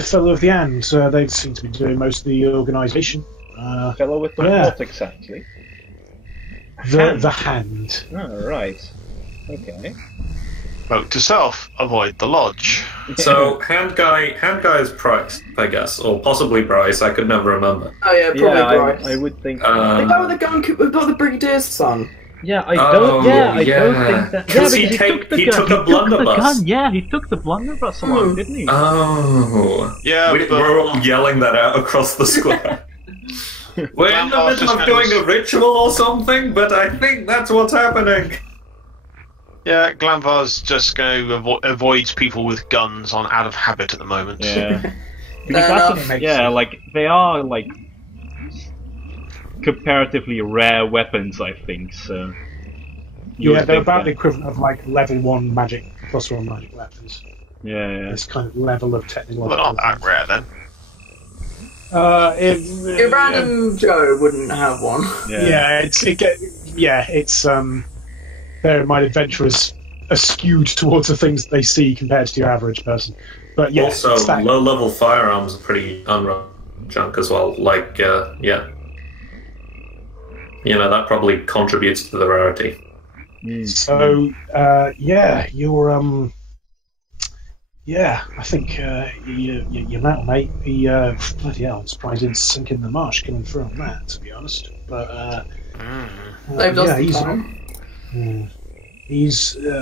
fellow of the hand. They seem to be doing most of the organisation. Fellow with the Yeah. what exactly? The hand. Oh, right. Okay. Note to self: avoid the lodge. So hand guy's Price, I guess, or possibly Bryce. I could never remember. Oh yeah, probably Yeah, Bryce. I would think. The guy with the gun, we've got the Brigadier's son. Yeah, I don't. Yeah, I don't think that. Yeah, 'Cause because he took the he gun. took He a took blunderbuss. the gun. Yeah, he took the blunderbuss along, didn't he? Oh. Yeah, but We're all yelling that out across the square. We're in the Glanvar middle just of doing knows. a ritual or something, but I think that's what's happening. yeah, Glanvar's just going to avoid people with guns out of habit at the moment. Yeah. Fair Because enough. that's yeah, like they are like comparatively rare weapons, I think. So. You Yeah, would they're think about the that. equivalent of like level 1 magic, plus 1 magic weapons. Yeah, yeah. This kind of level of technological. Well, they're not that rare then. A random Joe wouldn't have one. It's bear in mind adventurers are skewed towards the things that they see compared to your average person. But yeah, Also, it's that. low-level firearms are pretty unrun junk as well. Like, yeah. You know, that probably contributes to the rarity. So, yeah, Yeah, I think your metal mate, bloody hell, I'm surprised he didn't sink in the marsh coming through on that, to be honest. But, They've lost yeah, the he's, time.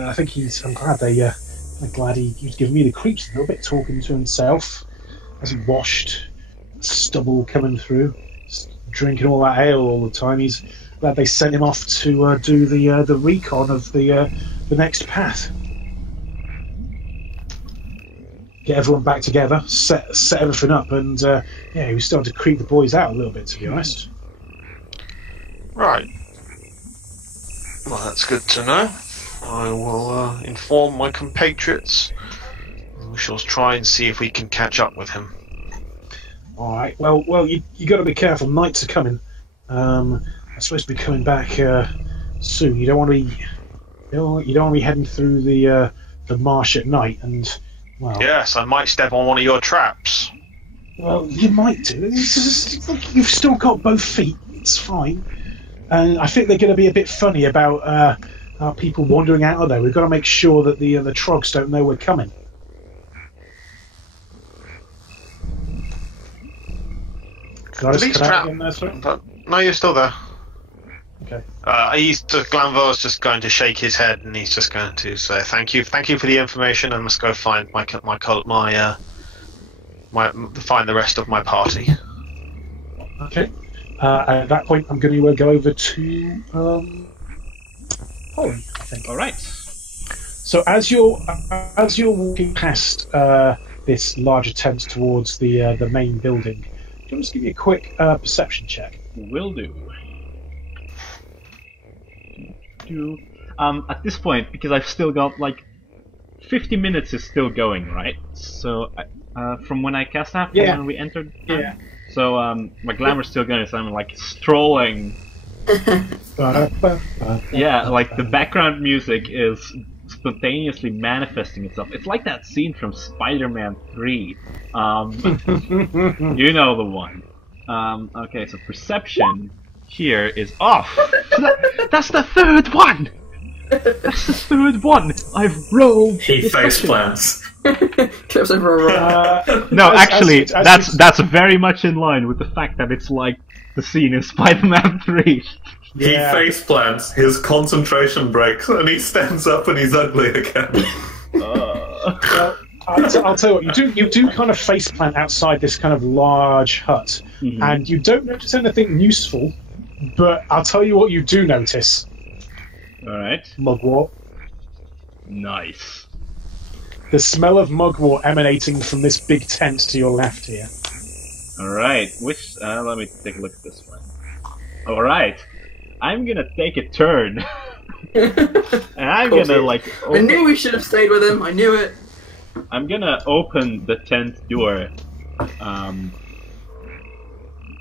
I think I'm glad I'm glad he's giving me the creeps a little bit, talking to himself as he washed stubble coming through, drinking all that ale all the time. He's glad they sent him off to do the recon of the next path. Get everyone back together, set everything up, and yeah, he was starting to creep the boys out a little bit, to be honest. Right. Well, that's good to know. I will inform my compatriots. We shall try and see if we can catch up with him. All right. Well, you got to be careful. Nights are coming. I'm supposed to be coming back soon. You don't want to be. You don't want to be heading through the marsh at night, and well. Yes, I might step on one of your traps. Well, you might do. Look, you've still got both feet. It's fine. And I think they're going to be a bit funny about people wandering out of there. We've got to make sure that the trogs don't know we're coming. Can I just These cut out trap- again there, sorry? No, you're still there. Okay. Glanville's just going to shake his head, and he's just going to say, "Thank you for the information. I must go find find the rest of my party." Okay. At that point, I'm going to go over to Holly, I think. All right. So as you're walking past this larger tent towards the main building, can you just give me a quick perception check? Will do. At this point, because I've still got like 50 minutes is still going, right? So from when I cast that, from when we entered. Yeah. So my glamour's still going, so I'm like strolling. Yeah, like the background music is spontaneously manifesting itself. It's like that scene from Spider-Man 3. You know the one. Okay, so perception here is off. That's the third one. That's the third one. I've rolled. He face plants. Trips over a rock. No, actually, that's very much in line with the fact that it's like the scene in Spider-Man 3. He face plants, his concentration breaks, and he stands up and he's ugly again. Well, I'll tell you what, you do kind of face plant outside this kind of large hut, and you don't notice anything useful, but I'll tell you what you do notice. Alright. Mugwort. Nice. The smell of mugwort emanating from this big tent to your left here. Alright, let me take a look at this one. Alright, I'm gonna take a turn. And I'm gonna, like... I knew we should have stayed with him, I knew it. I'm gonna open the tent door.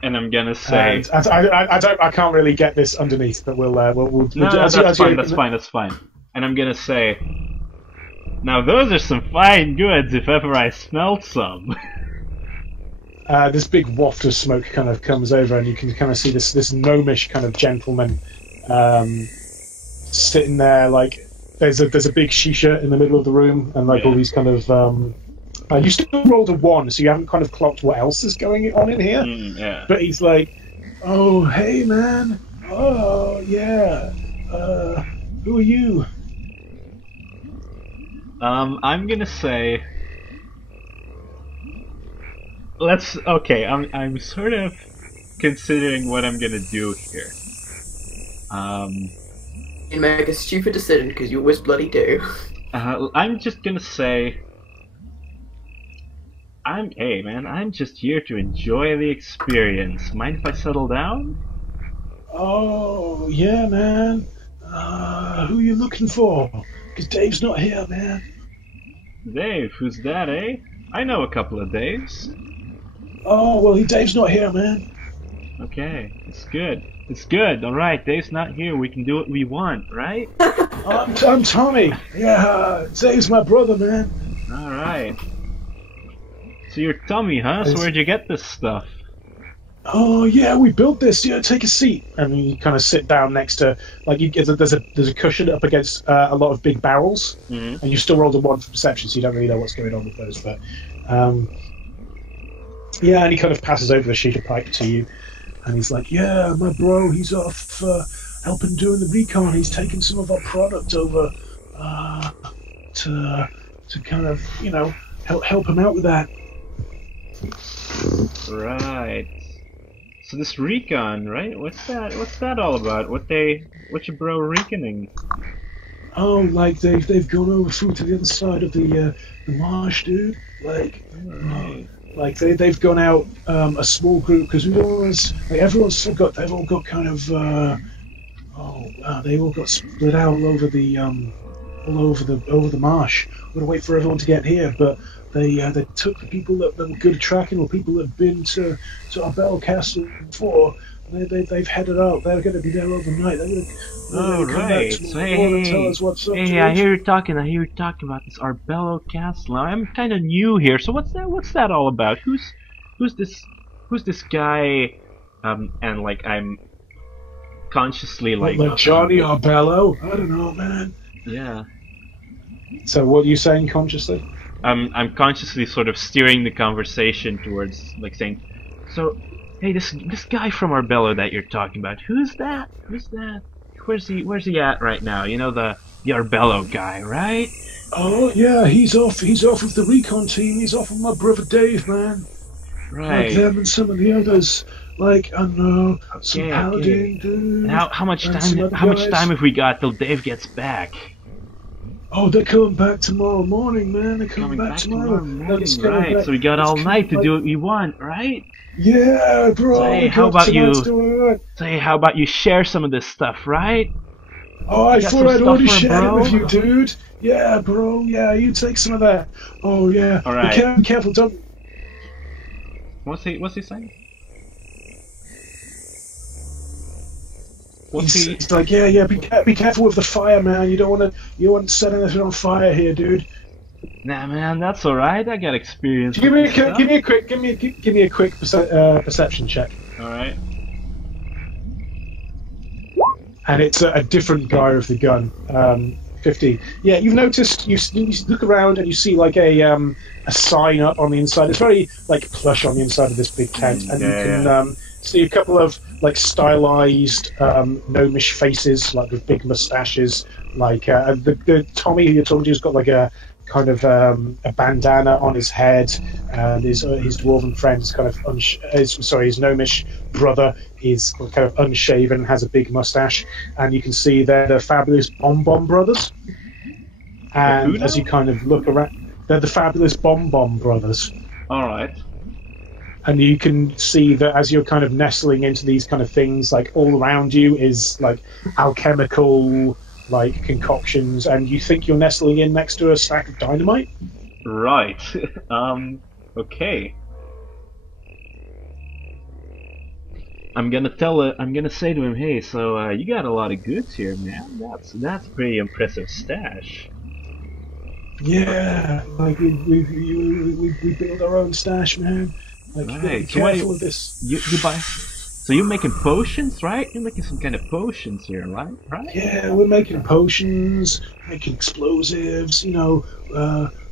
And I'm gonna say... I can't really get this underneath, but we'll that's fine. And I'm gonna say... Now those are some fine goods if ever I smelled some. This big waft of smoke kind of comes over, and you can kind of see this gnomish kind of gentleman sitting there. Like there's a big shisha in the middle of the room, and like all these kind of. You still rolled a 1, so you haven't kind of clocked what else is going on in here. Yeah. But he's like, "Oh, hey, man. Oh, yeah. Who are you?" I'm gonna say. I'm sort of considering what I'm gonna do here. You make a stupid decision because you always bloody do. I'm just gonna say. Hey man, I'm just here to enjoy the experience. Mind if I settle down? Oh, yeah, man. Who are you looking for? Because Dave's not here, man. Dave? Who's that, eh? I know a couple of Daves. Oh, well, Dave's not here, man. Okay, it's good. It's good, alright, Dave's not here, we can do what we want, right? I'm Tommy. Yeah, Dave's my brother, man. Alright. So you're Tommy, huh? So where'd you get this stuff? Oh yeah, we built this. Yeah, take a seat. And you kind of sit down next to there's a cushion up against a lot of big barrels, Mhm. and you still rolled a 1 for perception, so you don't really know what's going on with those. But yeah, and he kind of passes over the sheet of pipe to you, and he's like, "Yeah, my bro, he's off helping doing the recon. He's taking some of our product over to kind of help him out with that." Right. So this recon, right? What's that? What's that all about? What's your bro reconning? Oh, like they've gone over through to the other side of the marsh, dude. Like they've gone out a small group because they've all got kind of they all got split out all over the marsh. We're gonna wait for everyone to get here, but they took the people that were good at tracking, or people that have been to our Bell Castle before. They've headed out. They're going to be there overnight. They're going to come back tomorrow and tell us what's up. Hey, I hear you talking about this Arbello Castle. Now, I'm kind of new here, so what's that all about? Who's this guy? And like I'm consciously like Johnny Arbello? I don't know, man. Yeah. So what are you saying consciously? I'm consciously sort of steering the conversation towards like saying, so, hey, this guy from Arbello that you're talking about, who's that? Where's he at right now? You know, the Arbello guy, right? Oh yeah, he's off with the recon team. He's off with my brother Dave, man. Right. Like them and some of the others. Like I don't know, some paladin dude. And how much time have we got till Dave gets back? Oh, they're coming back tomorrow morning, man. They're coming back tomorrow morning, right? So we got all night to do what we want, right? Yeah, bro. So, hey, how about you share some of this stuff, right? Oh, I thought I'd already shared it with you, dude. Yeah, bro. Yeah, you take some of that. Oh yeah. All right. Be careful, don't. What's he saying? He's like, yeah. Be careful with the fire, man. You don't want to set anything on fire here, dude. Nah, man, that's all right. I got experience. Give me a quick perception check. All right. And it's a different guy with the gun. 50. Yeah, you've noticed. You look around and you see like a sign up on the inside. It's very like plush on the inside of this big tent, and you can see a couple of like stylized gnomish faces, like with big mustaches. Like the Tommy who you're talking to has got like a kind of a bandana on his head, and his dwarven friend is kind of his gnomish brother is kind of unshaven and has a big mustache, and you can see they're the fabulous Bomb brothers. And as you kind of look around, they're the fabulous Bomb brothers. All right. And you can see that as you're kind of nestling into these kind of things, like all around you is like alchemical like concoctions, and you think you're nestling in next to a stack of dynamite. Right. Okay. I'm gonna say to him, hey, so you got a lot of goods here, man. That's a pretty impressive stash. Yeah, like we build our own stash, man. Like, right. be careful with this. You buy. So you're making potions, right? You're making some kind of potions here, right? Yeah, we're making potions, making explosives. You know,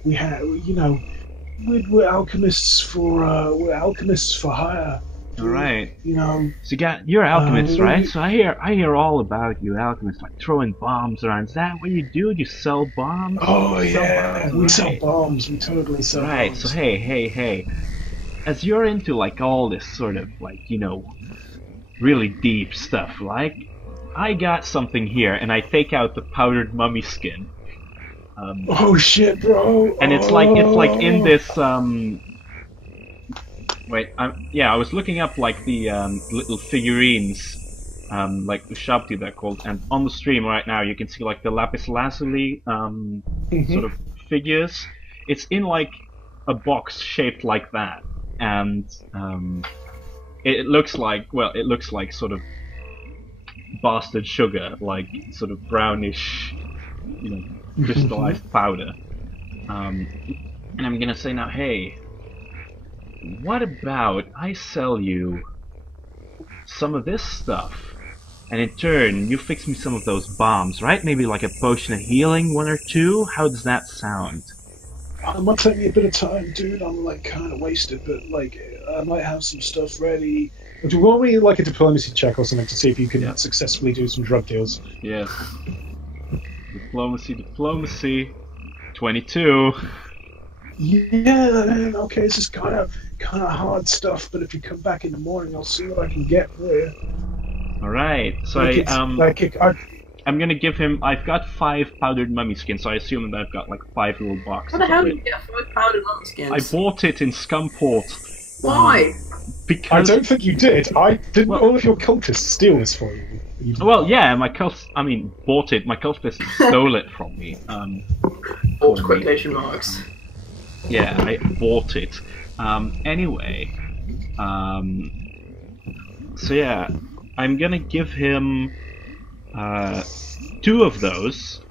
we're alchemists for hire. All right. You know. So you're alchemists, right? So I hear all about you, alchemists, like throwing bombs around. Is that what you do? You sell bombs? Oh yeah, we sell bombs. We totally sell bombs. Right. So hey. As you're into like all this sort of like, you know, really deep stuff, like I got something here, and I take out the powdered mummy skin. Oh shit, bro! And it's like in this I was looking up like the little figurines, like the Shabti they're called, and on the stream right now you can see like the lapis lazuli sort of figures. It's in like a box shaped like that. And it looks like sort of bastard sugar, like sort of brownish, you know, crystallized powder. And I'm gonna say now, hey, what about I sell you some of this stuff, and in turn, you fix me some of those bombs, right? Maybe like a potion of healing, 1 or 2? How does that sound? It might take me a bit of time, dude. I'm like kind of wasted, but like I might have some stuff ready. Do you want me like a diplomacy check or something to see if you can successfully do some drug deals? Yes. Diplomacy. 22. Yeah, man. Okay, this is kind of hard stuff, but if you come back in the morning, I'll see what I can get for you. All right. So I'm gonna give him. I've got 5 powdered mummy skins, so I assume that I've got like 5 little boxes. How the hell of did it. you get 5 powdered mummy skins? I bought it in Scumport. Why? Because I don't think you did. I didn't. All of your cultists steal this for you. well, yeah, bought it. My cultists stole it from me. Bought quotation marks. Yeah, I bought it. Anyway, so yeah, I'm gonna give him 2 of those,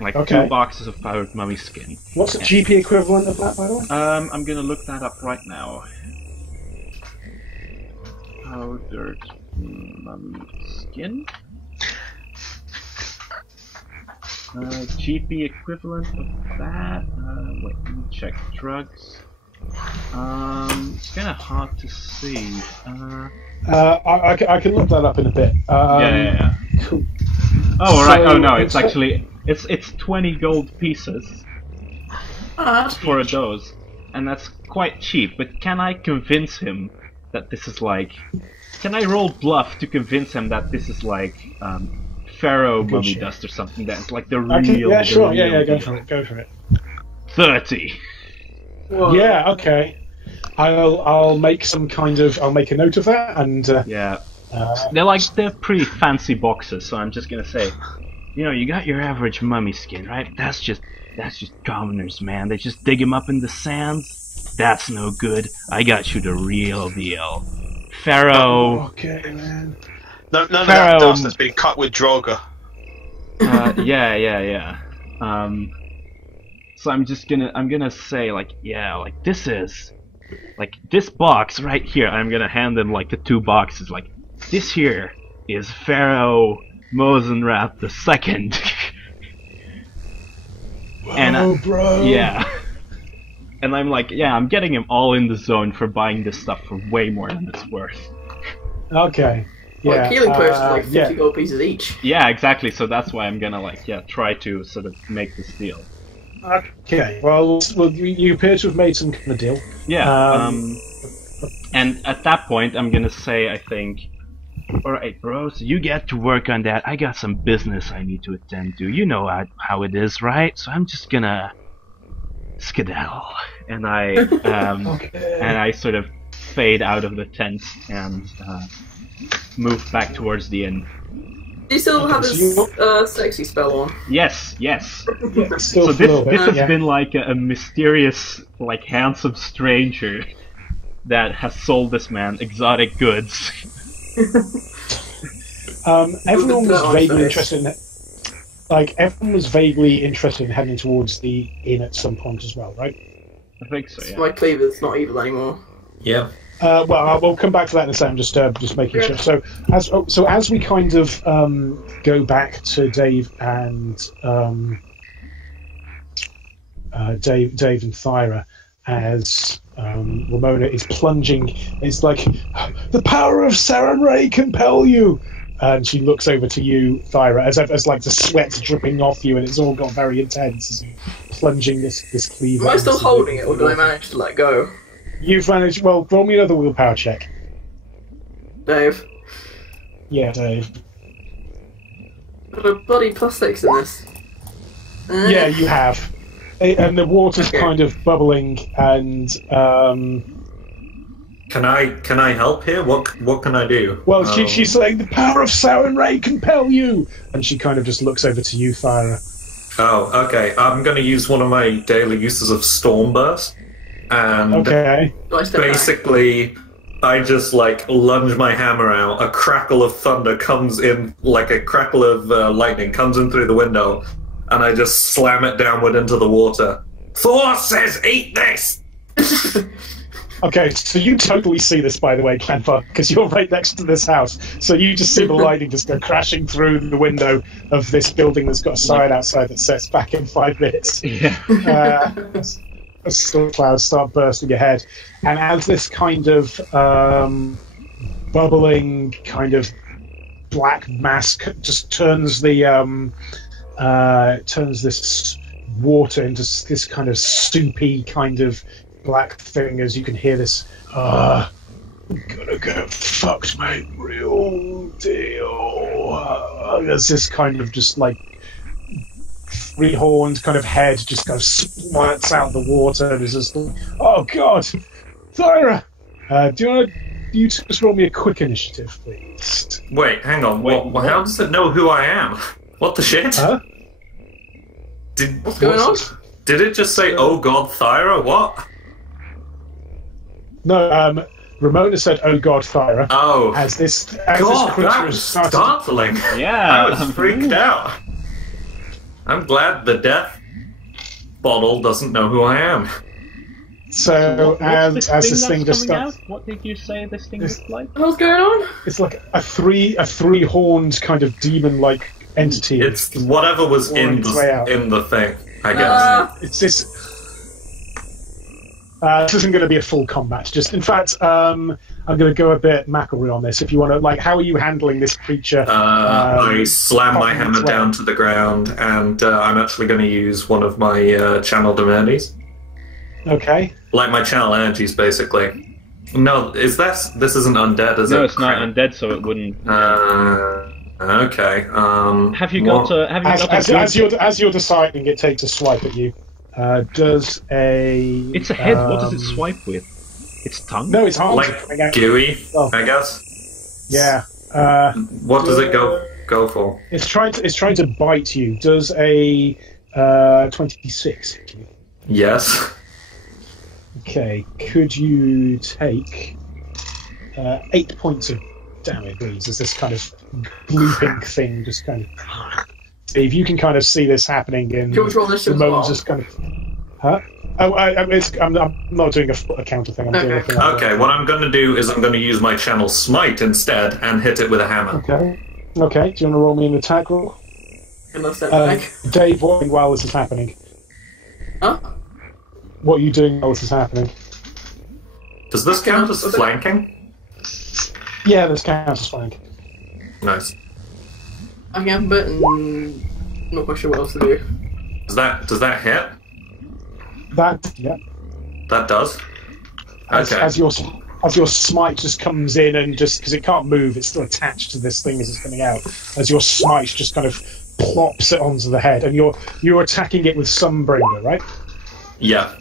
like 2 boxes of powdered mummy skin. What's the GP equivalent of that, by the way? I'm gonna look that up right now. Powdered mummy skin. GP equivalent of that. Wait, let me check drugs. It's kind of hard to see. I can look that up in a bit. Yeah. Cool. Oh, right. Oh no, it's actually it's 20 gold pieces for a dose, and that's quite cheap. But can I convince him that this is like? Can I roll bluff to convince him that this is like Pharaoh mummy dust or something? That's like the real. Yeah, sure. Yeah, deal. go for it. 30. Whoa. Yeah, okay. I'll make some kind of. I'll make a note of that, and Yeah. They're pretty fancy boxes, so I'm just gonna say, you got your average mummy skin, right? That's just commoners, man. They just dig them up in the sands. That's no good. I got you the real deal. Pharaoh. Okay, man. None of that dust has been cut with Droga. Yeah. So I'm gonna say this box right here. I'm gonna hand them like the 2 boxes. Like this here is Pharaoh Mosenrath II. Whoa, bro. Yeah. And I'm like, I'm getting him all in the zone for buying this stuff for way more than it's worth. Okay. Yeah. Like healing potions like 50 gold pieces each. Yeah, exactly. So that's why I'm gonna try to sort of make this deal. Okay. Well, you appear to have made some kind of deal. Yeah. And at that point, I'm gonna say, I think, alright, bros, you get to work on that. I got some business I need to attend to. You know how it is, right? So I'm just gonna skedaddle, and I and I sort of fade out of the tent and move back towards the inn. Do you still have this sexy spell on? Yes. Still So this has been like a mysterious, like handsome stranger that has sold this man exotic goods. Everyone was vaguely interested in it. Like, everyone was vaguely interested in heading towards the inn at some point as well, right? I think so, yeah. My cleaver's not evil anymore. Yeah. Well, we'll come back to that in a second. Just making sure. So as we kind of go back to Dave and Dave and Thyra, as Ramona is plunging, it's like the power of Sarenrae compel you. And she looks over to you, Thyra, as like the sweat's dripping off you, and it's all got very intense as you're plunging this cleaver. Am I still holding it, or do I manage to let go? You've managed. Well, roll me another willpower check. Dave. Yeah, Dave. Got a bloody +6 in this. Yeah, you have. And the water's kind of bubbling, and Can I help here? What can I do? well, she's saying the power of Sarenrae compel you, and she kind of just looks over to you, Thyra. Oh, okay. I'm going to use one of my daily uses of Storm Burst, and Okay. Do I step back? basically, I just like lunge my hammer out. A crackle of thunder comes in, like a crackle of lightning comes in through the window, and I just slam it downward into the water. Thor says, "Eat this." Okay, so you totally see this, by the way, Clanfar, because you're right next to this house. So you just see the lightning just go crashing through the window of this building that's got a sign outside that says back in 5 minutes. Yeah. Storm clouds start bursting ahead, and as this kind of bubbling kind of black mass just turns the turns this water into this kind of soupy kind of black thing, as you can hear this I'm gonna get fucked, mate, real deal. There's this kind of just like three-horned kind of head just kind of splats out the water, and is just like, oh god, Thyra, do you want you to just roll me a quick initiative, please? Wait, hang on. How does it know who I am? What the shit? Huh? What's going on? Did it just say, "Oh God, Thyra"? What? No, Ramona said, "Oh God, Thyra." Oh, as this God, creature that has was started. startling. Yeah. I was freaked out. I'm glad the death bottle doesn't know who I am. So, and as this thing just starts, what did you say this thing looked like? What's going on? it's like a three-horned kind of demon-like entity. It's whatever was in its way out. the thing, I guess. It's this. This isn't going to be a full combat. Just, in fact, I'm going to go a bit McElroy on this. If you want to, like, how are you handling this creature? I slam my hammer down to the ground, and I'm actually going to use one of my channel divinities. Okay. Like my channel energies, basically. No, this isn't undead, is it? No, it's not undead, so it wouldn't. Okay. Have you got as you're deciding, it takes a swipe at you. Does a? It's a head. What does it swipe with? Its tongue? No, it's arms. Like gooey, I guess. Yeah. What does it go for? It's trying to bite you. Does a 26? Yes. Okay. Could you take 8 points of damage, please? As this kind of blooping thing just kind of. If you can kind of see this happening, and Ramon's just kind of. Huh? I'm not doing a counter thing. I'm doing a thing. Okay, what I'm going to do is I'm going to use my channel smite instead and hit it with a hammer. Okay. Do you want to roll me an attack roll? Dave, what are you doing while this is happening? Huh? What are you doing while this is happening? Does this count as flanking? Yeah, this counts as flank. Nice. I can, but not quite sure what else to do. Does that hit? Yeah. That does. Okay. As your smite just comes in, and just because it can't move, it's still attached to this thing as it's coming out. As your smite just kind of plops it onto the head, and you're attacking it with Sunbringer, right? Yeah.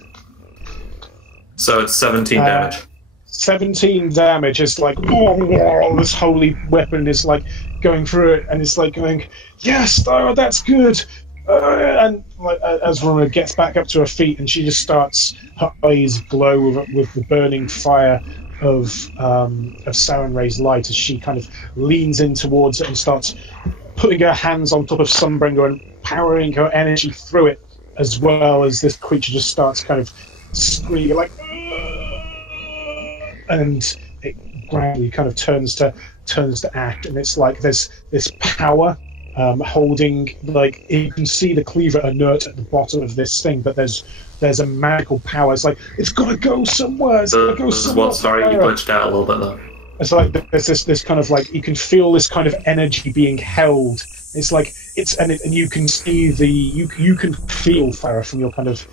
So it's 17 damage. 17 damage is like, this holy weapon is like going through it, and it's like going, yes, that's good. And like, as Verona gets back up to her feet, and she just starts, her eyes glow with the burning fire of Sarenrae's light, as she kind of leans in towards it and starts putting her hands on top of Sunbringer and powering her energy through it, as well as this creature just starts kind of screaming like, and it gradually kind of turns to act, and it's like there's this power holding, like, you can see the cleaver inert at the bottom of this thing, but there's a magical power. It's like, it's gotta go somewhere. It's gotta go somewhere. Sorry, you glitched out a little bit though. It's like there's this kind of, like, you can feel this kind of energy being held. It's like and you can see you can feel, Farah, from your kind of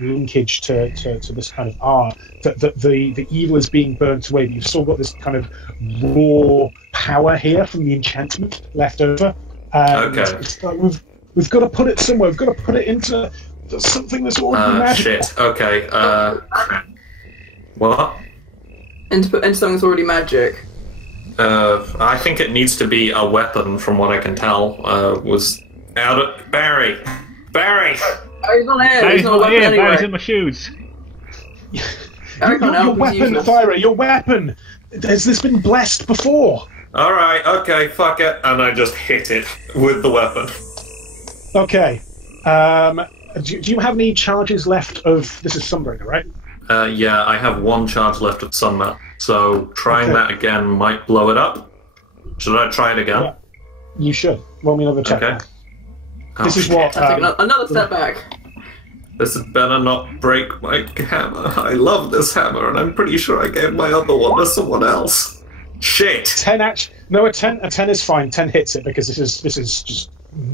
linkage to this kind of art, that the evil is being burnt away, but you've still got this kind of raw power here from the enchantment left over. Okay. It's like we've got to put it somewhere. We've got to put it into something that's already magical. Shit. Okay. What? Into something that's already magic. I think it needs to be a weapon, from what I can tell. Was out of Barry. Oh, he's not here. Barry's He's not a not weapon here. anyway. Barry's in my shoes. Your weapon, Thyra, your weapon. Has this been blessed before? All right. Okay. Fuck it. And I just hit it with the weapon. Okay. Do you have any charges left of... This is Sunbringer, right? Yeah, I have 1 charge left of Sunmet, so trying that again might blow it up. Should I try it again? Yeah. You should. Roll me another check. Okay. This is what... another step back. This had better not break my hammer. I love this hammer, and I'm pretty sure I gave my other one to someone else. Shit! 10 actually... No, a 10 is fine. 10 hits it, because this is just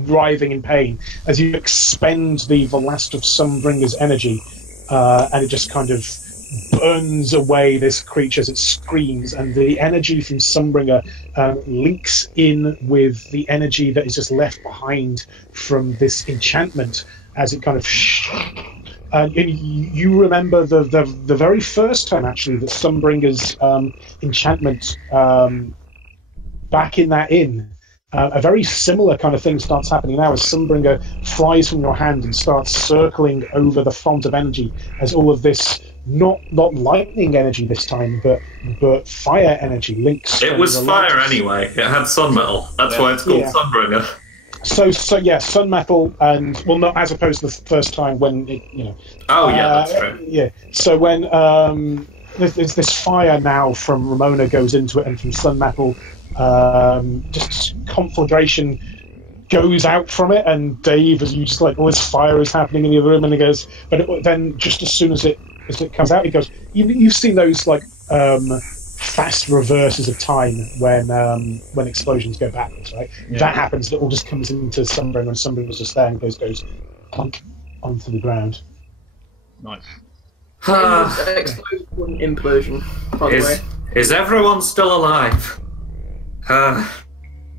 writhing in pain as you expend the last of Sunbringer's energy, and it just kind of burns away this creature as it screams, and the energy from Sunbringer links in with the energy that is just left behind from this enchantment as it kind of and you remember the very first time actually that Sunbringer's enchantment back in that inn. A very similar kind of thing starts happening now as Sunbringer flies from your hand and starts circling over the font of energy as all of this, not lightning energy this time, but fire energy links. It was fire anyway. It had sun metal. That's why it's called Sunbringer. So yeah, sun metal, and well, not as opposed to the first time when it, Oh yeah, that's true. Yeah. So when there's this fire now from Ramona goes into it, and from sun metal. Just conflagration goes out from it, and Dave, as you just like, all this fire is happening in the other room, and he goes, then just as soon as it comes out, he goes, you've seen those like fast reverses of time when explosions go backwards, right? Yeah. That happens. It all just comes into Sunburn when Sunburn was just there, and goes plunk onto the ground. Nice. Explosion, implosion. By the way, is everyone still alive?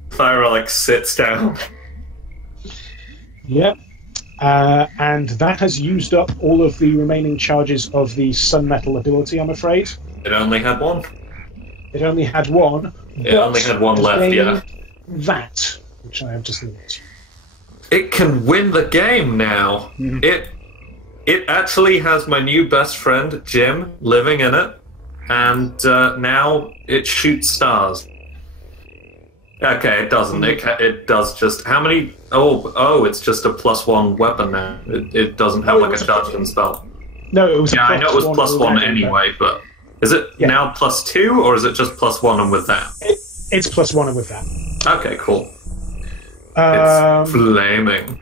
Thyra sits down. Yep. And that has used up all of the remaining charges of the sun metal ability, I'm afraid. It only had 1. It only had 1. It only had 1 left, yeah. That, which I have just looked. It can win the game now. Mm-hmm. It actually has my new best friend, Jim, living in it. And now it shoots stars. Okay, it doesn't. It does just... How many... Oh, it's just a +1 weapon now. It doesn't have a charged spell. No, it was... Yeah, I know it was +1 anyway, but... Is it now +2, or is it just +1 and with that? It's +1 and with that. Okay, cool. It's flaming.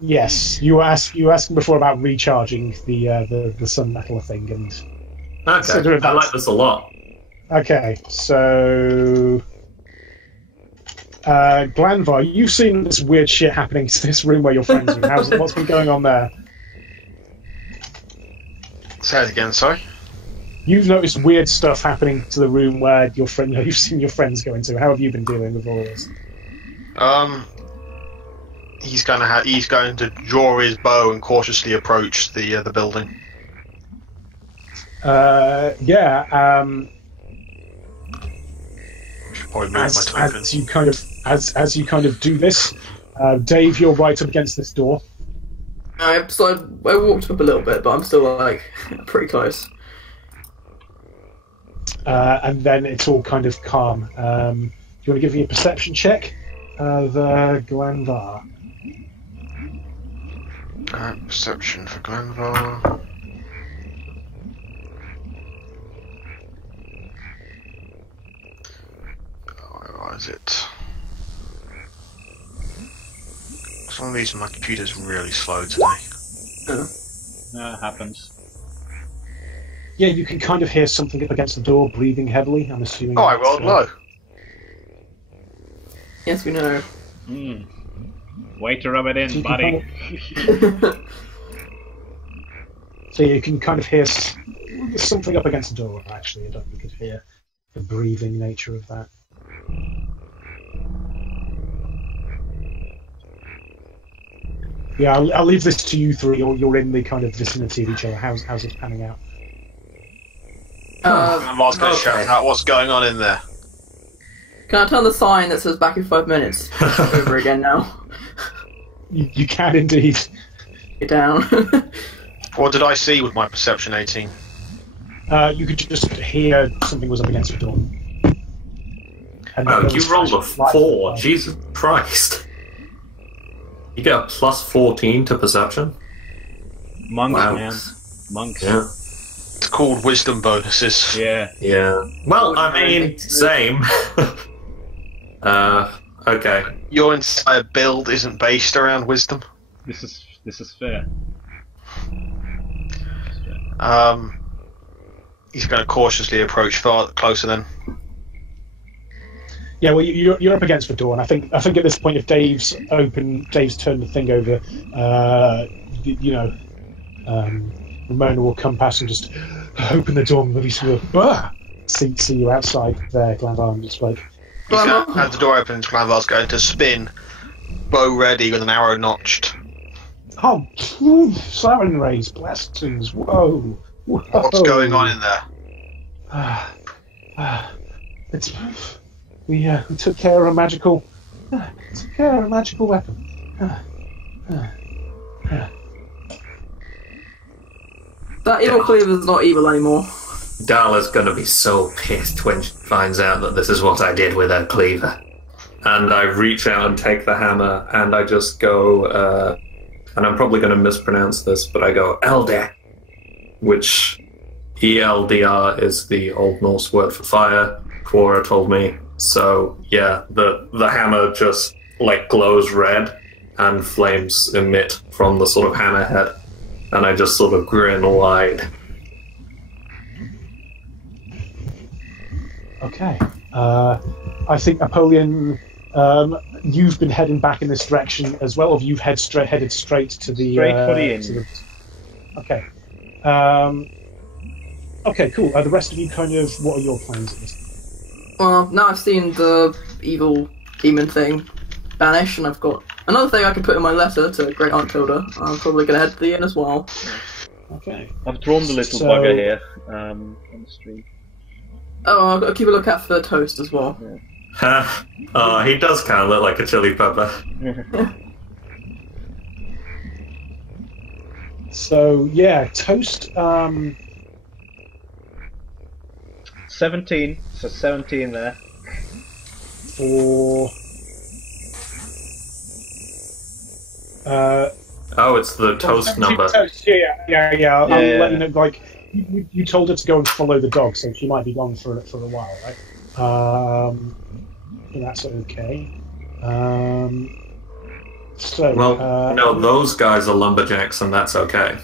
Yes, you were asking before about recharging the sun metal thing, and... Okay, I like this a lot. Okay, so... Glanvar, you've seen this weird shit happening to this room where your friends are. What's been going on there? Say it again, sorry? You've noticed weird stuff happening to the room where you've seen your friends go into. How have you been dealing with all this? He's going to draw his bow and cautiously approach the building. As you kind of do this, Dave, you're right up against this door. I walked up a little bit, but I'm still pretty close. And then it's all kind of calm. Do you want to give me a perception check, Glanvar? Perception for Glanvar. Where is it? Some of these, my computer's really slow today. That happens. Yeah, you can kind of hear something up against the door, breathing heavily, I'm assuming. Oh, I rolled low. Yes, we know. Way to rub it in, buddy. So you can kind of hear something up against the door, actually. I don't think you could hear the breathing nature of that. Yeah, I'll leave this to you three. You're in the kind of vicinity of each other. How's it panning out? I was going to shout out what's going on in there. Can I turn the sign that says back in 5 minutes over again now? You can indeed. Get down. What did I see with my perception 18? You could just hear something was up against the door. And you rolled a 4. Jesus Christ. You get a +14 to perception? Monks, man. Monks. Yeah. It's called wisdom bonuses. Yeah. Yeah. Well, I mean, same. Okay. Your entire build isn't based around wisdom. This is fair. He's going to cautiously approach far closer then. Yeah, well, you're up against the door, and I think at this point, if Dave's turned the thing over, Ramona will come past and just open the door and maybe see you outside there, Glanvar, and just like. He's going to have the door open, and Glanvar's going to spin, bow ready with an arrow notched. Oh, siren rays, blastings! Whoa! What's going on in there? We took care of a magical weapon. That evil cleaver's not evil anymore. Darla's gonna be so pissed when she finds out that this is what I did with her cleaver. And I reach out and take the hammer, and I just go, and I'm probably gonna mispronounce this, but I go, Eldar, which ELDR is the Old Norse word for fire, Quora told me. So, yeah, the hammer just, like, glows red, and flames emit from the sort of hammerhead. And I just sort of grin wide. Okay. I think, Apollyon, you've been heading back in this direction as well, or you've headed straight to the... Straight for the inn. Okay. Okay, cool. The rest of you what are your plans at this point? Well, now I've seen the evil demon thing vanish, and I've got another thing I can put in my letter to Great Aunt Hilda. I'm probably going to head to the inn as well. Okay. I've drawn the little bugger here on the street. Oh, I've got to keep a lookout for Toast as well. Oh, he does kind of look like a chili pepper. So, yeah, Toast... 17. So 17 there. For... Oh, it's the toast number. Toast. Yeah. I'll let you know. Like, you told her to go and follow the dog, so she might be gone for a while, right? That's okay. So. Well, no, those guys are lumberjacks, and that's okay.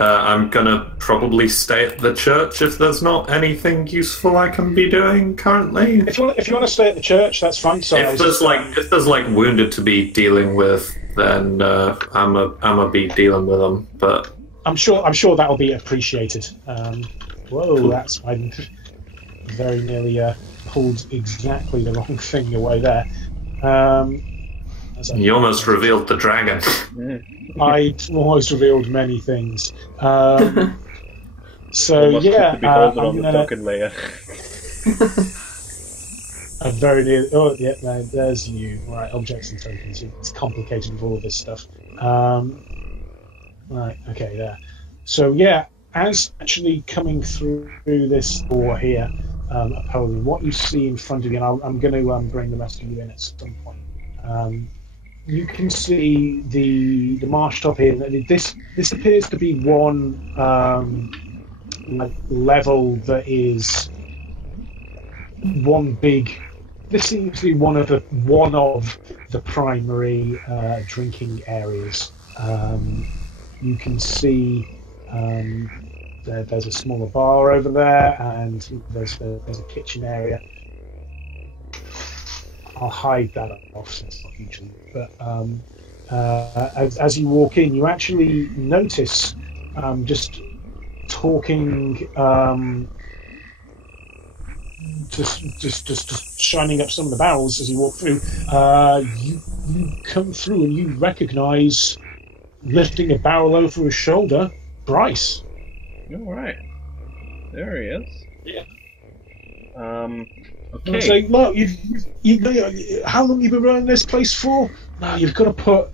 I'm gonna probably stay at the church if there's not anything useful I can be doing currently. If you want to stay at the church, that's fine. So if there's wounded to be dealing with, then I'm a be dealing with them. But I'm sure that'll be appreciated. Whoa, that's I very nearly pulled exactly the wrong thing away there. You almost revealed the dragon. I almost revealed many things. So Almost yeah, to be holding on I'm the token layer. I'm very near. Oh yeah, no, there's you. Right, objects and tokens. It's complicated with all of this stuff. Right, okay, there. So yeah, as actually coming through this door here, Apollyon, what you see in front of you, and I'm going to bring the rest of you in at some point. You can see the marsh top here. This appears to be one level that is one big. This seems to be one of the primary drinking areas. You can see there's a smaller bar over there, and there's a kitchen area. I'll hide that off since it's not usually. But as you walk in, you actually notice just talking, just shining up some of the barrels as you walk through. You come through and you recognise, lifting a barrel over his shoulder, Bryce. All right, there he is. Yeah. Okay. So, look, how long have you been running this place for? No, you've got to put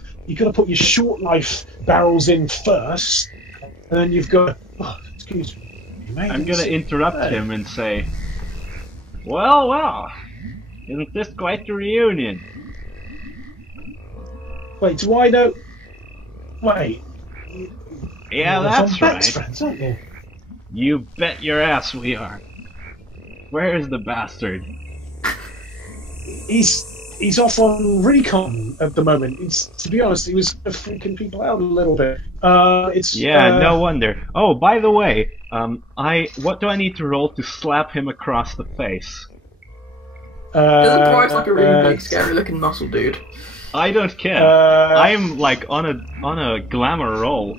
your short life barrels in first, and then you've got. Oh, excuse me, I'm going to interrupt him and say, "Well, isn't this quite a reunion?" Wait, do I know? Wait. Yeah, You're that's from Beck's right. friends, aren't you? You bet your ass we are. Where is the bastard? He's off on recon at the moment. To be honest, he was freaking people out a little bit. No wonder. Oh, by the way, what do I need to roll to slap him across the face? Doesn't Bryce like a really big, scary-looking muscle dude? I don't care. I'm like on a glamour roll.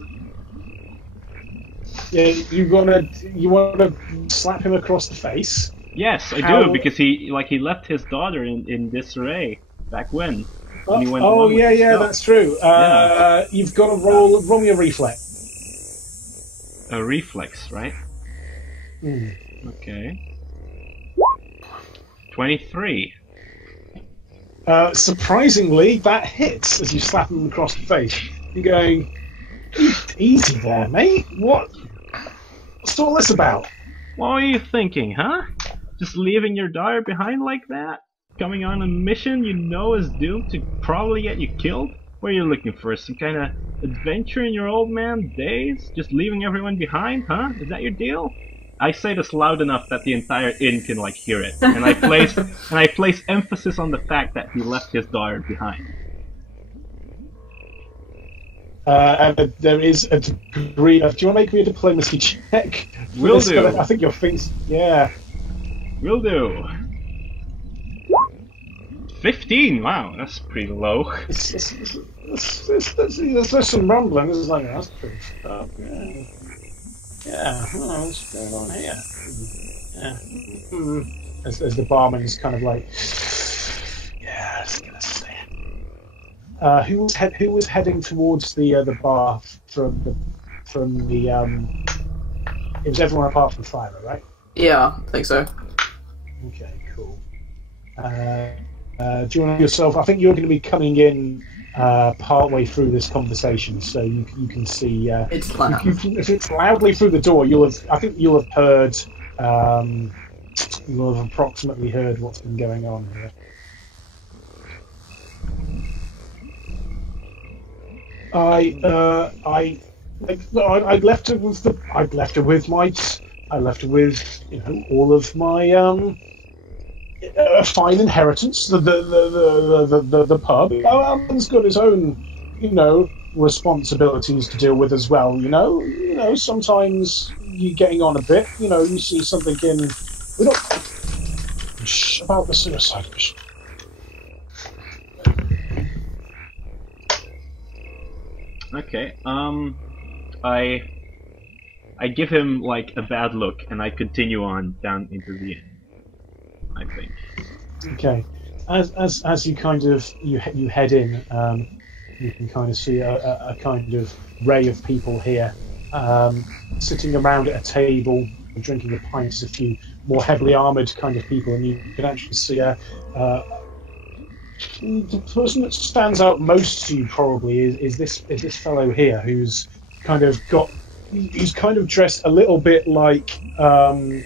Yeah, you wanna slap him across the face? Yes, I do, because he left his daughter in disarray back when. He went along with his stuff. That's true. You've got to roll me a reflex. A reflex, right? Hmm. Okay. 23. Surprisingly, that hits as you slap him across the face. You're going, easy there, mate. What's all this about? What were you thinking, huh? Just leaving your daughter behind like that? Coming on a mission you know is doomed to probably get you killed? What are you looking for? Some kind of adventure in your old man days? Just leaving everyone behind, huh? Is that your deal? I say this loud enough that the entire inn can hear it, and I place emphasis on the fact that he left his daughter behind. And there is a degree of. Do you want to make me a diplomacy check? Will do. I think your things. Yeah. Will do. 15. Wow, that's pretty low. There's some rumbling. It's like that's pretty stuff. Yeah. What's going on here? Yeah. As the barman's kind of like, yeah, I was gonna say. Who was heading towards the bar from the? It was everyone apart from Fiverr, right? Yeah, I think so. Okay, cool. Do you want to yourself? I think you're going to be coming in part way through this conversation, so you can see. It's loud. If it's loudly through the door, I think you'll have heard. You'll have approximately heard what's been going on here. I left her with all of my fine inheritance, the pub. Alan's got his own, responsibilities to deal with as well. Sometimes you're getting on a bit. You see something in. About the suicide mission. Okay. I give him a bad look, and I continue on down into the inn. I think. Okay. As you kind of you head in, you can kind of see a kind of ray of people here, sitting around at a table, drinking a pint. A few more heavily armoured kind of people, and you can actually see the person that stands out most to you probably is this fellow here, who's kind of dressed a little bit like a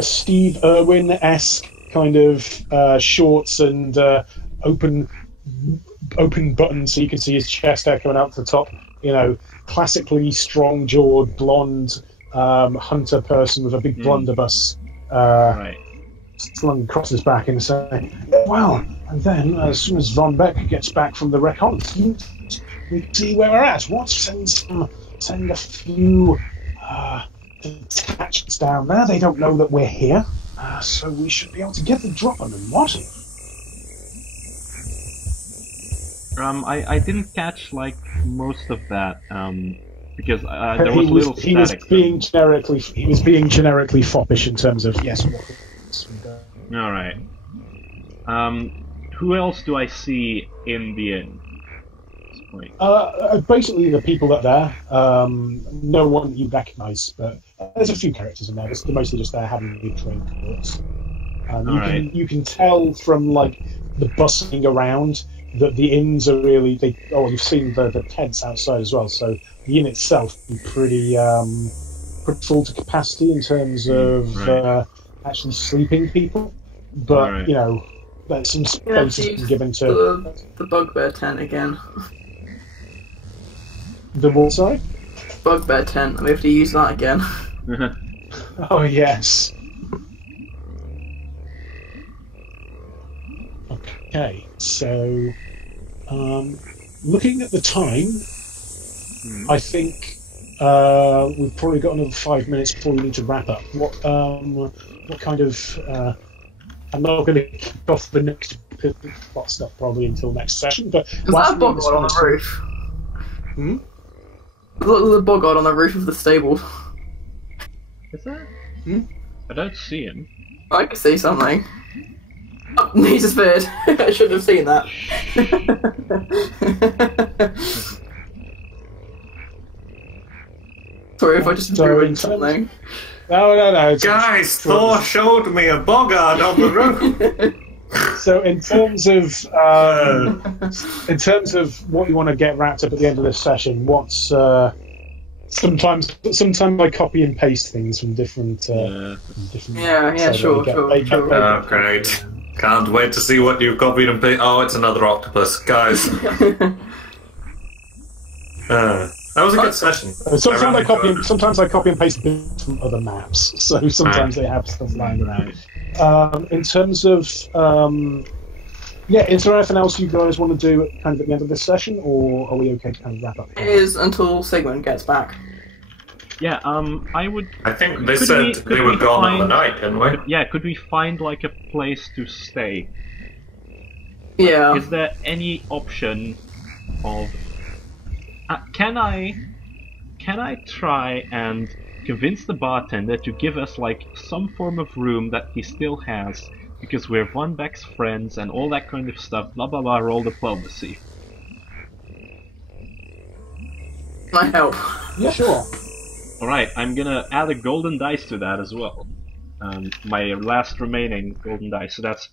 Steve Irwin-esque kind of shorts and open buttons, so you can see his chest hair coming out to the top. Classically strong-jawed, blonde hunter person with a big blunderbuss Right. slung across his back and saying, "Well, and then as soon as Von Beck gets back from the reconnaissance, we see where we're at. What? Send a few detachments down there. They don't know that we're here, so we should be able to get the drop on them. What?" I didn't catch most of that because there was a little static. He was being generically foppish in terms of yes. All right. Who else do I see in the inn at this point? Basically, the people that are there. No one you recognise, but there's a few characters in there. But they're mostly just there having a drink. You can tell from the bustling around that the inns are really. You've seen the tents outside as well. So the inn itself is pretty full to capacity in terms of actually sleeping people. But There's some Yeah, space given to the bugbear tent again. the wall side. Bugbear tent. We have to use that again. Oh yes. Okay, so looking at the time, I think we've probably got another 5 minutes before we need to wrap up. What kind of? I'm not going to kick off the next plot stuff probably until next session. But Is that a boggart on the roof? Hmm? Look, the boggart on the roof of the stable. Is that? Hmm? I don't see him. I can see something. Oh, he disappeared. I shouldn't have seen that. Sorry if I just ruined something. No. Guys, Thor showed me a boggart on the roof. So in terms of what you want to get wrapped up at the end of this session, what's sometimes I copy and paste things from different. Yeah, sure. Oh, great. Can't wait to see what you've copied and pasted. Oh, it's another octopus. Guys. That was a good session. Sometimes I copy and paste bits from other maps, so sometimes they have stuff lying around. In terms of, is there anything else you guys want to do kind of at the end of this session, or are we okay to kind of wrap up? It is until Sigmund gets back. Yeah, I think they said they were gone overnight, didn't we? Yeah, could we find like a place to stay? Yeah. Is there any option of? Can I try and convince the bartender to give us like some form of room that he still has, because we're Von Beck's friends and all that kind of stuff, blah blah blah, roll diplomacy. Can I help? Yeah, sure. Alright, I'm gonna add a golden dice to that as well. My last remaining golden dice, so that's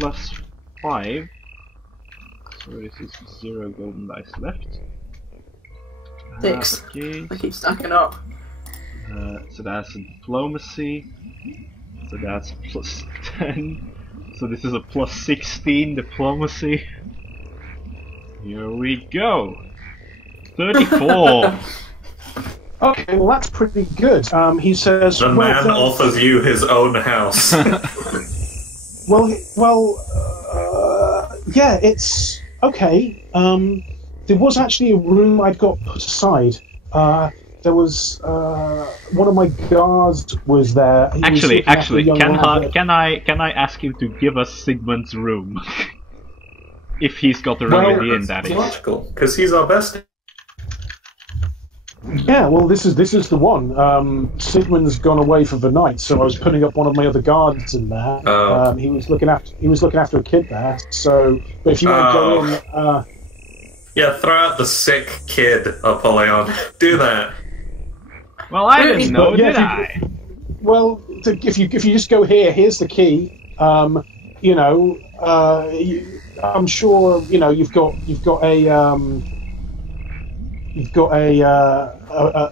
+5. So this is 0 golden dice left. 6. Okay. I keep stacking up. So that's diplomacy. So that's +10. So this is a +16 diplomacy. Here we go. 34. Okay, well that's pretty good. He says the man offers you his own house. Yeah, it's okay. There was actually a room I'd got put aside. There was one of my guards was there. Actually, can I ask you to give us Sigmund's room? If he's got the room in the inn, that is. Logical, because he's our best. Yeah, well, this is the one. Sigmund's gone away for the night, so I was putting up one of my other guards in there. Oh. He was looking after a kid there. So, but if you want to go in, yeah, throw out the sick kid, Apollyon. Do that. Well, I didn't know, yeah, did I? Well, if you just go here, here's the key. I'm sure you've got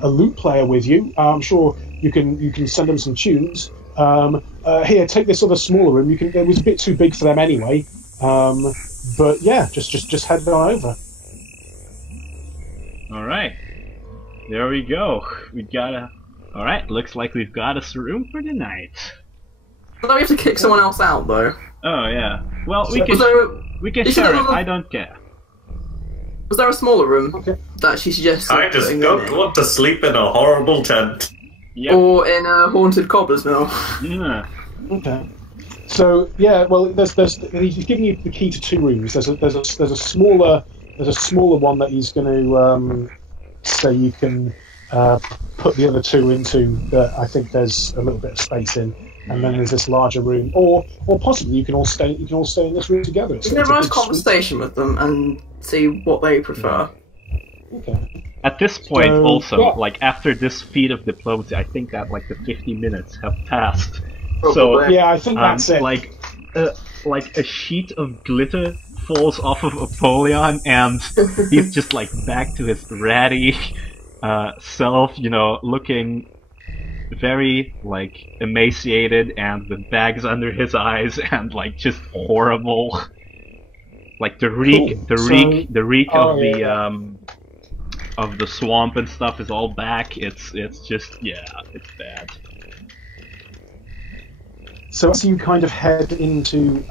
a lute player with you. I'm sure you can send them some tunes. Here, take this other smaller room. It was a bit too big for them anyway. But yeah, just head on over. All right, there we go. All right, looks like we've got us a room for the night. Don't we have to kick someone else out though? Oh yeah. Well, we can share it. I don't care. Was there a smaller room that she suggested? I just don't want to sleep in a horrible tent. Yep. Or in a haunted cobbler's mill. Yeah. Okay. So yeah, well, he's giving you the key to 2 rooms. There's a smaller one that he's going to say you can put the other 2 into. That I think there's a little bit of space in, and then there's this larger room, or possibly you can all stay in this room together. You can have a nice conversation with them and see what they prefer. Okay. At this point, like after this feat of diplomacy, I think that like the 50 minutes have passed. Probably. So yeah, I think that's it. Like a sheet of glitter falls off of Apollyon, and he's just like back to his ratty self, looking very like emaciated and with bags under his eyes and like just horrible. Like the reek, Cool. the reek Oh, of the yeah. of the swamp and stuff is all back. It's just it's bad. So as you kind of head into,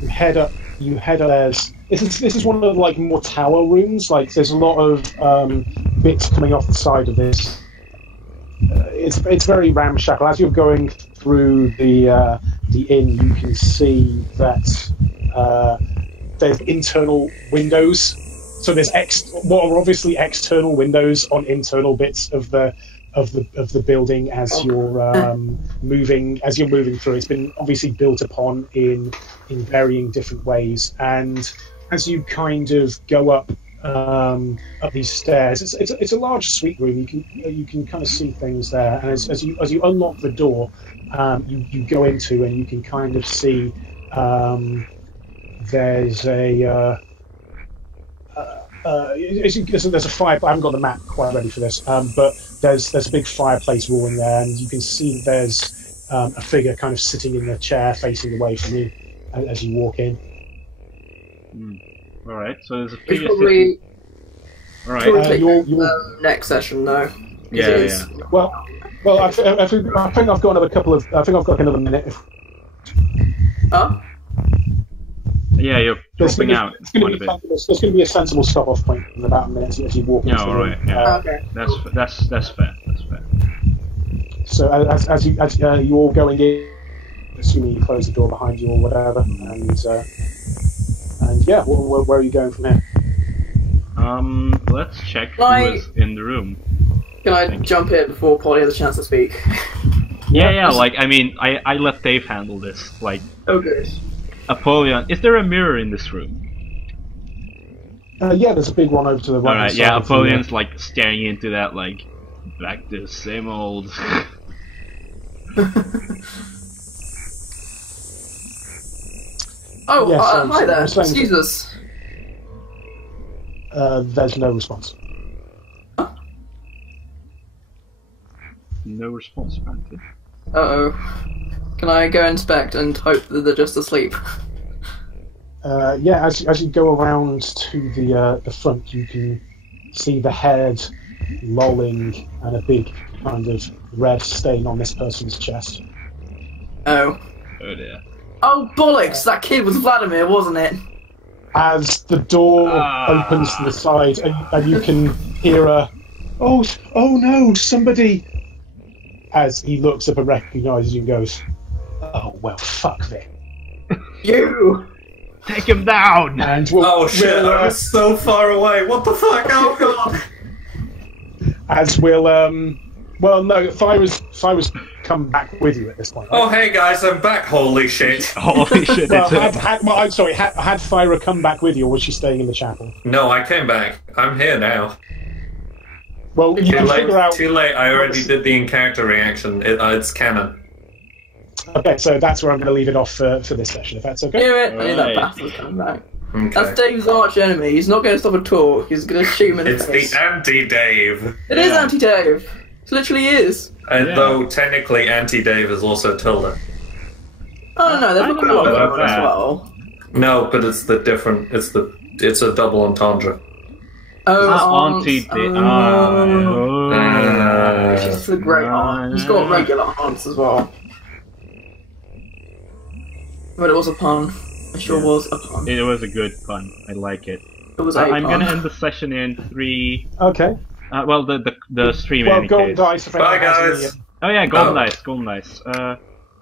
you head up. There's this is one of the like more tower rooms. Like there's a lot of bits coming off the side of this. It's very ramshackle. As you're going through the inn, you can see that there's internal windows. So there's what are obviously external windows on internal bits of the building as you're moving through. It's been obviously built upon in varying different ways, and as you kind of go up these stairs, it's a large suite room. You can kind of see things there, and as you unlock the door, you go into and you can kind of see there's a there's a fire. I haven't got the map quite ready for this, but there's a big fireplace roaring there, and you can see there's a figure kind of sitting in the chair facing away from you as you walk in. All right, so there's a We figure. probably All right. take you're- next session though. Yeah. Well, I think I've got another couple of. I think I've got another minute. Oh, Yeah, you're dropping out quite a bit. There's going to be a sensible stop-off point in about a minute as you walk into Yeah, the all room. right. Yeah. okay. That's fair. That's fair. So as you're all going in, assuming you close the door behind you or whatever, and yeah, where are you going from here? Let's check who Like- is in the room. Can I jump in before Polly has a chance to speak? Yeah. Like, I mean, I let Dave handle this. Like, Oh, good. Apollyon, is there a mirror in this room? Yeah, there's a big one over to the right. Alright, yeah, Apollyon's like staring into that, like, back to the same old. Oh, Yes, hi there. I'm saying- Excuse us. There's no response. No response, apparently. Uh-oh. Can I go inspect and hope that they're just asleep? Yeah, as you go around to the front, you can see the head lolling and a big kind of red stain on this person's chest. Oh. Oh dear. Oh, bollocks! That kid was Vladimir, wasn't it? As the door opens to the side, and you can hear a, oh no, somebody! As he looks up and recognises you and goes, oh, well, fuck Vic. You! Take him down! And Oh shit, I was so far away. What the fuck? Oh god. well, no, Thyra's come back with you at this point. Right? Oh hey guys, I'm back. Holy shit. Holy shit, Well, it's I'm sorry, had Thyra come back with you, or was she staying in the chapel? No, I came back. I'm here now. Well, you Too can figure out... late. Too late. I already did the in-character reaction. It's canon. Okay, so that's where I'm going to leave it off for this session, if that's okay. Knew it! I knew that Right. bastard's coming back. Okay. That's Dave's arch enemy. He's not going to stop at all. He's going to shoot him in the It's face. the anti-Dave. It is Yeah. anti-Dave. It literally is. And Yeah. though technically anti-Dave is also Tilda. Oh no, they've I got don't know another about one as that. well. No, but it's the different. It's a double entendre. Oh, Auntie aunts. She's the great aunt. He's got regular aunts as well. But it was a pun. It sure was a pun. It was a good pun. I like it. It was a I'm pun. gonna end the session in 3. Okay. Well, the stream in Well, any Golden case. Dice, if anyone Bye has guys. any, Oh yeah, golden Oh. dice, golden dice.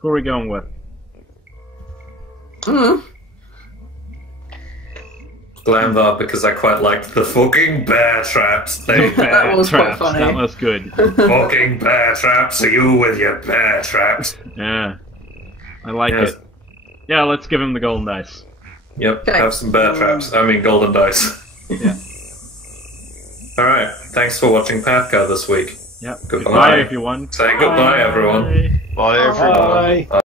Who are we going with? Mm. Glamvar, because I quite liked the fucking bear traps thing. That was quite Traps, funny. That was good. Fucking bear traps, you with your bear traps. Yeah, I like Yes. it. Yeah, let's give him the golden dice. Yep, Okay. have some bear traps. I mean golden dice. Yeah. Alright, thanks for watching PATHCO this week. Yeah. Goodbye. Goodbye, everyone. Say goodbye, everyone. Bye, everyone. Bye.